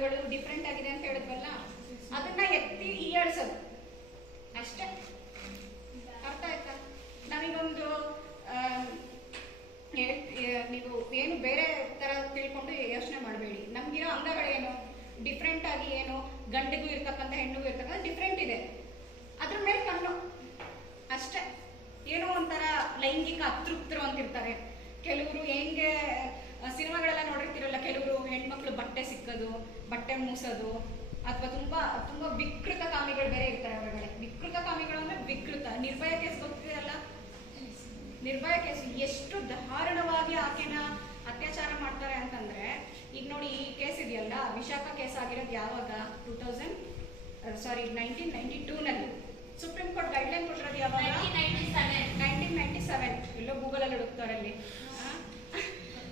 ಅವಯವಗಳು different ಆಗಿದೆ ಅಂತ ಹೇಳಿದ್ವಲ್ಲ, ಅದನ್ನ ಎತ್ತಿ ಹೀಯಾಳಿಸೋದು ಅಷ್ಟೇ. ಅರ್ಥ ಆಯ್ತಾ? ನಾವೀಗೊಂದು ನೀವು ಏನು ಬೇರೆ ತರ ತಿಳ್ಕೊಂಡು ಯೋಚನೆ ಮಾಡಬೇಡಿ. ನಮ್ಗಿರೋ ಅಂಗಗಳೇನು ಡಿಫ್ರೆಂಟ್ ಆಗಿ, ಏನು ಗಂಡಿಗೂ ಇರ್ತಕ್ಕಂಥ ಹೆಣ್ಣಿಗೂ ಇರ್ತಕ್ಕಂಥ ಡಿಫ್ರೆಂಟ್ ಇದೆ, ಅದ್ರ ಮೇಲೆ ಕಣ್ಣು ಅಷ್ಟೇ. ಏನೋ ಒಂಥರ ಲೈಂಗಿಕ ಅತೃಪ್ತರು ಅಂತಿರ್ತಾರೆ ಕೆಲವರು. ಹೆಂಗೆ ಸಿನಿಮಾಗಳೆಲ್ಲ ನೋಡಿರ್ತಿರಲ್ಲ, ಕೆಲವರು ಹೆಣ್ಮಕ್ಳು ಬಟ್ಟೆ ಸಿಕ್ಕೋದು, ಬಟ್ಟೆ ಮೂಸೋದು, ಅಥವಾ ತುಂಬಾ ತುಂಬಾ ವಿಕೃತ ಕಾಮಿಗಳು ಬೇರೆ ಇರ್ತಾರೆ ಹೊರಗಡೆ. ವಿಕೃತ ಕಾಮಿಗಳು ಅಂದ್ರೆ ವಿಕೃತ. ನಿರ್ಭಯ ಕೇಸ್ ಗೊತ್ತಿರಲ್ಲ, ನಿರ್ಭಯ ಕೇಸ್ ಎಷ್ಟು ದಾರುಣವಾಗಿ ಆಕೆನ ಅತ್ಯಾಚಾರ ಮಾಡ್ತಾರೆ ಅಂತಂದ್ರೆ, ಈಗ ನೋಡಿ ಈ ಕೇಸ್ ಇದೆಯಲ್ಲ, ವಿಶಾಖ ಕೇಸ್ ಆಗಿರೋದು ಯಾವಾಗ? 1992ನಲ್ಲಿ ಸುಪ್ರೀಂ ಕೋರ್ಟ್ ಗೈಡ್ಲೈನ್ ಕೊಟ್ಟಿರೋದು ಯಾವಾಗ? 1997. ಎಲ್ಲೋ ಗೂಗಲಲ್ಲಿ ಹುಡುಕ್ತಾರಲ್ಲಿ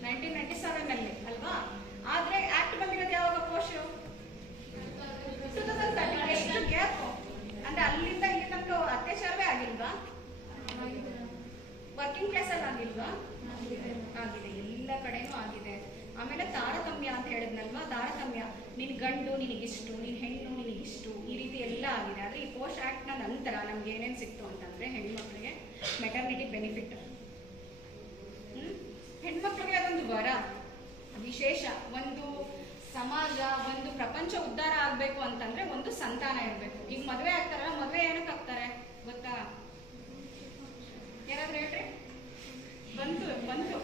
1997ನಲ್ಲಿ ಅಲ್ವಾ? ಆದ್ರೆ ಆಕ್ಟ್ ಬಂದಿರೋದು ಯಾವಾಗ? ಪೋಷು 2013. ಎಷ್ಟು ಗ್ಯಾಪ್ ಅಂದ್ರೆ ಅಲ್ಲಿಂದ ಇಲ್ಲಿ ತನಕ ಅತ್ಯಾಚಾರವೇ ಆಗಿಲ್ವಾ? ವರ್ಕಿಂಗ್ ಕ್ಲಾಸ್ ಅಲ್ಲಿ ಆಗಿಲ್ವಾ? ಆಗಿದೆ, ಎಲ್ಲ ಕಡೆನೂ ಆಗಿದೆ. ಆಮೇಲೆ ತಾರತಮ್ಯ ಅಂತ ಹೇಳಿದ್ನಲ್ವಾ, ತಾರತಮ್ಯ, ನಿನ್ ಗಂಡು ನಿನಗಿಷ್ಟು, ನಿನ್ ಹೆಣ್ಣು ನಿನಗಿಷ್ಟು, ಈ ರೀತಿ ಎಲ್ಲ ಆಗಿದೆ. ಆದ್ರೆ ಈ ಪೋಸ್ಟ್ ಆಕ್ಟ್ ನ ನಂತರ ನಮ್ಗೆ ಏನೇನ್ ಸಿಕ್ತು ಅಂತಂದ್ರೆ, ಹೆಣ್ಮಕ್ಳಿಗೆ ಮೆಟರ್ನಿಟಿ ಬೆನಿಫಿಟ್. ಹೆಣ್ಮಕ್ಳಿಗೆ ಅದೊಂದು ವರ, ವಿಶೇಷ. ಒಂದು ಸಮಾಜ, ಒಂದು ಪ್ರಪಂಚ ಉದ್ಧಾರ ಆಗ್ಬೇಕು ಅಂತಂದ್ರೆ ಒಂದು ಸಂತಾನ ಇರ್ಬೇಕು. ಈಗ ಮದುವೆ ಆಗ್ತಾರಲ್ಲ, ಮದುವೆ ಏನಕ್ಕೆ ಆಗ್ತಾರೆ ಗೊತ್ತಾ? ಯಾರಾದ್ರೂ ಹೇಳ್ರಿ. ಬಂತು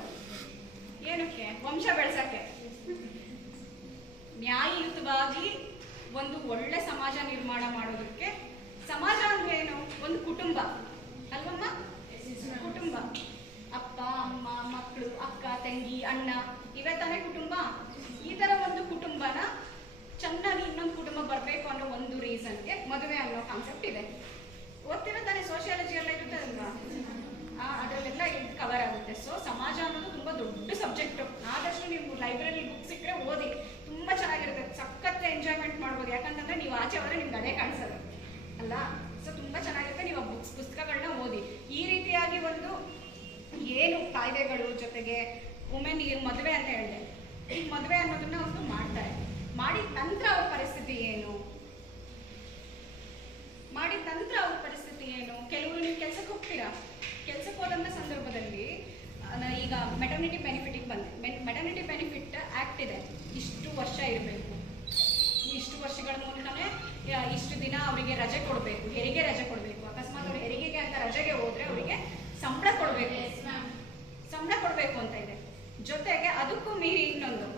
ಏನಕ್ಕೆ? ವಂಶ ಬೆಳೆಸಕ್ಕೆ, ನ್ಯಾಯಯುತವಾಗಿ ಒಂದು ಒಳ್ಳೆ ಸಮಾಜ ನಿರ್ಮಾಣ ಮಾಡೋದಕ್ಕೆ. ಸಮಾಜ ಅಂದ್ರೆ ಏನು? ಒಂದು ಕುಟುಂಬ ಅಲ್ವಮ್ಮ? ಕುಟುಂಬ, ಅಪ್ಪ ಅಮ್ಮ ಮಕ್ಕಳು, ಅಕ್ಕ ತಂಗಿ ಅಣ್ಣ, ಇವೇ ತಾನೇ ಕುಟುಂಬ. ಈ ತರ ಒಂದು ಕುಟುಂಬನ ಚೆನ್ನಾಗಿ ಇನ್ನೊಂದು ಕುಟುಂಬ ಬರ್ಬೇಕು ಅನ್ನೋ ಒಂದು ರೀಸನ್ಗೆ ಮದುವೆ ಅನ್ನೋ ಕಾನ್ಸೆಪ್ಟ್ ಇದೆ. ಓದ್ತಿರೋ ತಾನೇ, ಸೋಷಿಯಾಲಜಿ ಎಲ್ಲ ಇರುತ್ತೆ ಅಲ್ವಾ? ಅದರಲ್ಲೆಲ್ಲ ಇದು ಕವರ್ ಆಗುತ್ತೆ. ಸೊ ಸಮಾಜ ಅನ್ನೋದು ತುಂಬಾ ದೊಡ್ಡ ಸಬ್ಜೆಕ್ಟ್. ಆದಷ್ಟು ನೀವು ಲೈಬ್ರರಿ ಬುಕ್ ಸಿಕ್ಕರೆ ಓದಿ, ತುಂಬಾ ಚೆನ್ನಾಗಿರುತ್ತೆ, ಸಖತ್ ಎಂಜಾಯ್ಮೆಂಟ್ ಮಾಡ್ಬೋದು. ಯಾಕಂತಂದ್ರೆ ನೀವು ಆಚೆ ಹೋದ್ರೆ ನಿಮ್ಗೆ ಅದೇ ಕಾಣಿಸೋದು ಅಲ್ಲ. ಸೊ ತುಂಬಾ ಚೆನ್ನಾಗಿರುತ್ತೆ, ನೀವು ಆ ಪುಸ್ತಕಗಳನ್ನ ಓದಿ. ಈ ರೀತಿಯಾಗಿ ಒಂದು ಏನು ಕಾಯ್ದೆಗಳು ಜೊತೆಗೆ ವುಮೆನ್ ಈಗ ಮದುವೆ ಅಂತ ಹೇಳಿದೆ, ಈ ಮದುವೆ ಅನ್ನೋದನ್ನ ಒಂದು ಮಾಡ್ತಾರೆ. ಮಾಡಿದ ನಂತರ ಅವ್ರ ಪರಿಸ್ಥಿತಿ ಏನು? ಮಾಡಿದ ನಂತರ ಅವ್ರ ಪರಿಸ್ಥಿತಿ ಏನು? ಕೆಲವರು ನೀವು ಕೆಲ್ಸಕ್ಕೆ ಹೋಗ್ತೀರಾ, ಕೆಲ್ಸಕ್ಕೆ ಹೋದಂಥ ಸಂದರ್ಭದಲ್ಲಿ ಈಗ ಮೆಟರ್ನಿಟಿ ಬೆನಿಫಿಟಿಗೆ ಬಂದೆ. ಮೆಟರ್ನಿಟಿ ಬೆನಿಫಿಟ್ ಆಕ್ಟ್ ಇದೆ, ಇಷ್ಟು ವರ್ಷ ಇರಬೇಕು, ಇಷ್ಟು ವರ್ಷಗಳ ಮೂಲಕನೇ ಇಷ್ಟು ದಿನ ಅವರಿಗೆ ರಜೆ ಕೊಡಬೇಕು, ಹೆರಿಗೆ ರಜೆ ಕೊಡಬೇಕು. ಅಕಸ್ಮಾತ್ ಅವ್ರು ಹೆರಿಗೆಗೆ ಅಂತ ರಜೆಗೆ ಹೋದ್ರೆ ಅವರಿಗೆ ಸಂಬಳ ಕೊಡಬೇಕು, ಸಂಬಳ ಕೊಡಬೇಕು ಅಂತ ಇದೆ. ಜೊತೆಗೆ ಅದಕ್ಕೂ ಮೀರಿ ಇನ್ನೊಂದು,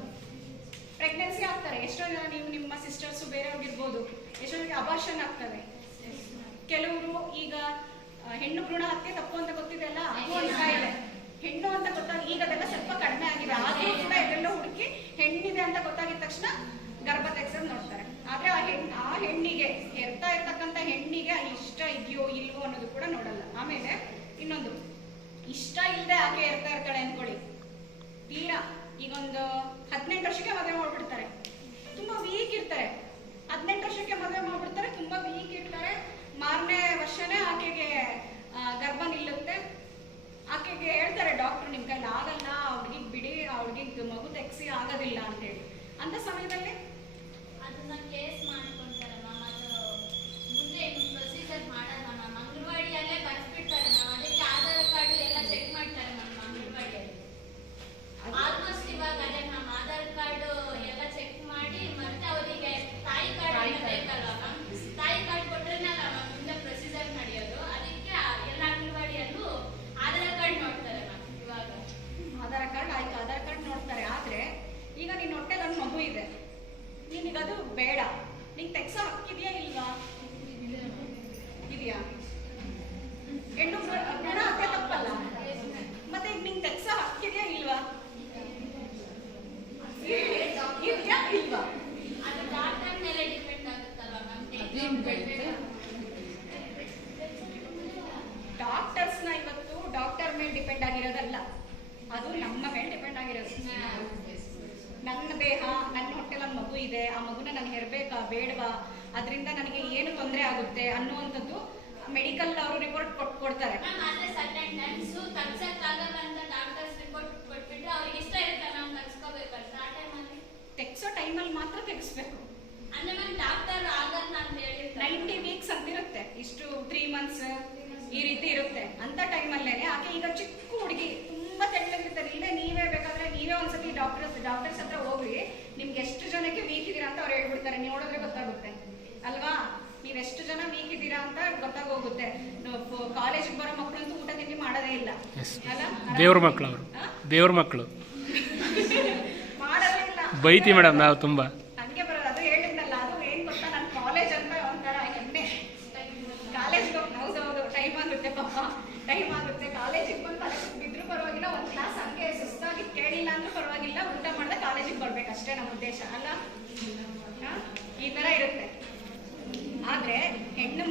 ಪ್ರೆಗ್ನೆನ್ಸಿ ಆಗ್ತಾರೆ. ಎಷ್ಟೋ ಜನ, ನೀವು ನಿಮ್ಮ ಸಿಸ್ಟರ್ಸು ಬೇರೆಯವ್ರಿಗಿರ್ಬೋದು, ಎಷ್ಟೋ ಜನಕ್ಕೆ ಅಬಾರ್ಷನ್ ಆಗ್ತವೆ. ಕೆಲವರು ಈಗ ಹೆಣ್ಣು ಭ್ರೂಣ ಹತ್ಯೆ ತಪ್ಪು ಅಂತ ಗೊತ್ತಿದೆ ಅಲ್ಲ, ಅದು ಒಂದು ಕಾಯಿಲೆ. ಹೆಣ್ಣು ಅಂತ ಗೊತ್ತಾಗ ಈಗ ಅದೆಲ್ಲ ಸ್ವಲ್ಪ ಕಡಿಮೆ ಆಗಿದೆ. ಆದ್ರೂ ಕೂಡ ಎಲ್ಲೆಲ್ಲೋ ಹುಡುಕಿ ಹೆಣ್ಣಿದೆ ಅಂತ ಗೊತ್ತಾಗಿದ ತಕ್ಷಣ ಗರ್ಭ ತೆಗ್ಸೋದು ನೋಡ್ತಾರೆ. ಆದ್ರೆ ಆ ಹೆಣ್ಣಿಗೆ, ಹೆರ್ತಾ ಇರ್ತಕ್ಕಂಥ ಹೆಣ್ಣಿಗೆ ಇಷ್ಟ ಇದೆಯೋ ಇಲ್ವೋ ಅನ್ನೋದು ಕೂಡ ನೋಡಲ್ಲ. ಆಮೇಲೆ ಇನ್ನೊಂದು, ಇಷ್ಟ ಇಲ್ಲದೆ ಆಕೆ ಹೆರ್ತಾ ಇರ್ತಾಳೆ ಅನ್ಕೊಳ್ಳಿ, ತೀರಾ ಈಗೊಂದು 18 ವರ್ಷಕ್ಕೆ ಮದುವೆ ಮಾಡ್ಬಿಡ್ತಾರೆ, ತುಂಬಾ ವೀಕ್ ಇರ್ತಾರೆ. 18 ವರ್ಷಕ್ಕೆ ಮದುವೆ ಮಾಡ್ಬಿಡ್ತಾರೆ, ತುಂಬಾ ವೀಕ್ ಇರ್ತಾರೆ. ಮಾರನೇ ವರ್ಷನೇ ಆಕೆಗೆ ಗರ್ಭ ನಿಲ್ಲುತ್ತೆ. ಆಕೆಗೆ ಹೇಳ್ತಾರೆ ಡಾಕ್ಟರ್, ನಿಮ್ ಕೈಲಿ ಆಗಲ್ಲ, ಅವ್ರಿಗೆ ಬಿಡಿ, ಅವ್ರಿಗೆ ಮಗು ತೆಗ್ಸಿ ಆಗೋದಿಲ್ಲ ಅಂತ ಹೇಳಿ. ಅಂತ ಸಮಯದಲ್ಲಿ ಅದನ್ನ ಕೇಸ್ ಮಾಡ್ಕೊಂತಾರೆ ಮ್ಯಾಮ್. ಅದು ಮುಂದೆ ಪ್ರೊಸೀಜರ್ ಮಾಡಲ್ಲ ಮ್ಯಾಮ್, ಅಂಗನವಾಡಿಯಲ್ಲೇ ಬರ್ಸ್ಬಿಡ್ತಾರೆ ಮ್ಯಾಮ್. ಅದಕ್ಕೆ ಆಧಾರ್ ಕಾರ್ಡ್ ಎಲ್ಲ ಚೆಕ್ ಮಾಡ್ತಾರೆ ಮ್ಯಾಮ್ ಅಂಗನವಾಡಿಯಲ್ಲಿ. ಆಲ್ಮೋಸ್ಟ್ ಇವಾಗ ಅದೇ ಮ್ಯಾಮ್, ಆಧಾರ್ ಕಾರ್ಡ್ ಎಲ್ಲ ಚೆಕ್ ಮಾಡಿ ಮತ್ತೆ ಅವರಿಗೆ ತಾಯಿ ಕಾರ್ಡ್ ಬೇಕಲ್ವಾ ಮ್ಯಾಮ್, ತಾಯಿ ಕಾರ್ಡ್ ಕೊಟ್ರೇನೆ ಅಲ್ಲ ಮ್ಯಾಮ್ ಮುಂದೆ ಪ್ರೊಸೀಜರ್ ನಡೆಯೋದು. ಅದಕ್ಕೆ ಎಲ್ಲ ಅಂಗನವಾಡಿಯಲ್ಲೂ ಆಧಾರ್ ಕಾರ್ಡ್ ನೋಡ್ತಾರೆ ಮ್ಯಾಮ್. ಇವಾಗ ಆಧಾರ್ ಕಾರ್ಡ್ ಆಯ್ತು, ಆಧಾರ್ ಕಾರ್ಡ್ ನೋಡ್ತಾರೆ. ಆದ್ರೆ ಈಗ ನಿನ್ನ ಹೊಟ್ಟೆಲಿ ಒಂದು ಮಗು ಇದೆ, ನಿನಗದು ಬೇಡ, ನಿಂಗೆ ತೆಗ್ಸೋ ಹಕ್ಕಿದೆಯಾ ಇಲ್ವಾ? ಇದೆಯಾ? ಹೆಣ್ಣು ಭ್ರೂಣ ಹತ್ಯೆ ತಪ್ಪಲ್ಲ, ಮತ್ತೆ ಈಗ ನಿಂಗೆ ತೆಗ್ಸೋ ಹಕ್ಕಿದೆಯಾ ಇಲ್ವಾ? ಇದೆಯಾ ಇಲ್ವಾ? ಅದು ಡಾಕ್ಟರ್ ಮೇಲೆ ಡಿಪೆಂಡ್ ಆಗುತ್ತಲ್ವಾ ಮ್ಯಾಮ್. ಡಾಕ್ಟರ್ಸ್ನ ಇವತ್ತು ಡಾಕ್ಟರ್ ಮೇಲೆ ಡಿಪೆಂಡ್ ಆಗಿರೋದಲ್ಲ, ಅದು ನಮ್ಮ ಮೇಲೆ ಡಿಪೆಂಡ್ ಆಗಿರೋದು. ನನ್ನ ದೇಹ, ನನ್ನ ಹೊಟ್ಟೆಲಿ ಮಗು ಇದೆ, ಆ ಮಗುನ ನಾನು ಹೆರ್ಬೇಕಾ ಬೇಡವಾ, ಅದರಿಂದ ನನಗೆ ಏನು ತೊಂದರೆ ಆಗುತ್ತೆ ಅನ್ನುವಂಥದ್ದು ಮೆಡಿಕಲ್ ಅವರು ರಿಪೋರ್ಟ್ ಕೊಡ್ತಾರೆ. ತೆಗ್ಸೋ ಟೈಮಲ್ಲಿ ಮಾತ್ರ ತೆಗಿಸ್ಬೇಕು. ಆಕೆ ಈಗ ಚಿಕ್ಕ ಹುಡುಗಿ ತುಂಬಾ ತೆಳ್ಳಗಿರ್ತಾರೆ. ಇಲ್ಲೇ ನೀವೇ ಬೇಕಾದ್ರೆ ನೀವೇ ಒಂದ್ಸತಿ ಡಾಕ್ಟರ್ಸ್ ಹತ್ರ ಹೋಗ್ರಿ, ನಿಮ್ಗೆ ಎಷ್ಟು ಜನಕ್ಕೆ ವೀಕ್ ಇದೀರಾ ಅಂತ ಅವ್ರು ಹೇಳ್ಬಿಡ್ತಾರೆ. ನೀವು ನೋಡಿದ್ರೆ ಗೊತ್ತಾಗುತ್ತೆ ಅಲ್ವಾ, ನೀವೆಷ್ಟು ಜನ ವೀಕ್ ಇದ್ದೀರಾ ಅಂತ ಗೊತ್ತಾಗೋಗುತ್ತೆ. ಕಾಲೇಜಿಗೆ ಬರೋ ಮಕ್ಕಳಂತೂ ಊಟ ತಿಂಡಿ ಮಾಡೋದೇ ಇಲ್ಲ ಅಲ್ಲ, ದೇವ್ರ ಮಕ್ಕಳು ಅವರು, ದೇವ್ರ ಮಕ್ಕಳು ಮಾಡೋದೇ ಇಲ್ಲ. ಬೈತಿ ಮೇಡಮ್ ನಾವು ತುಂಬಾ ಹಂಗೆ ಬರೋದು. ಅದು ಹೇಳಿದ್ನಲ್ಲ, ಅದು ಏನ್ ಗೊತ್ತಾ, ನನ್ನ ಕಾಲೇಜ್ ಅಂತ ಒಂಥರ ಹೆಮ್ಮೆ. ಕಾಲೇಜ್ಗೆ ಹೌದು ಟೈಮ್ ಆಗುತ್ತೆ ಪಾಪ, ಟೈಮ್ ಆಗುತ್ತೆ. ಕಾಲೇಜಿಗೆ ಬಂದು ತಲೆ ಬಿದ್ರು ಪರವಾಗಿಲ್ಲ, ಒಂದು ಕ್ಲಾಸ್ ಹಂಗೆ ಸುಸ್ತಾಗಿ ಕೇಳಿಲ್ಲ ಅಂದ್ರೂ ಪರವಾಗಿಲ್ಲ, ಊಟ ಮಾಡಿದ್ರೆ ಕಾಲೇಜಿಗೆ ಬರ್ಬೇಕಷ್ಟೇ ನಮ್ಮ ಉದ್ದೇಶ ಅಲ್ಲ. ಈ ತರ ಇರುತ್ತೆ. ಆದ್ರೆ ಹೆಣ್ಣು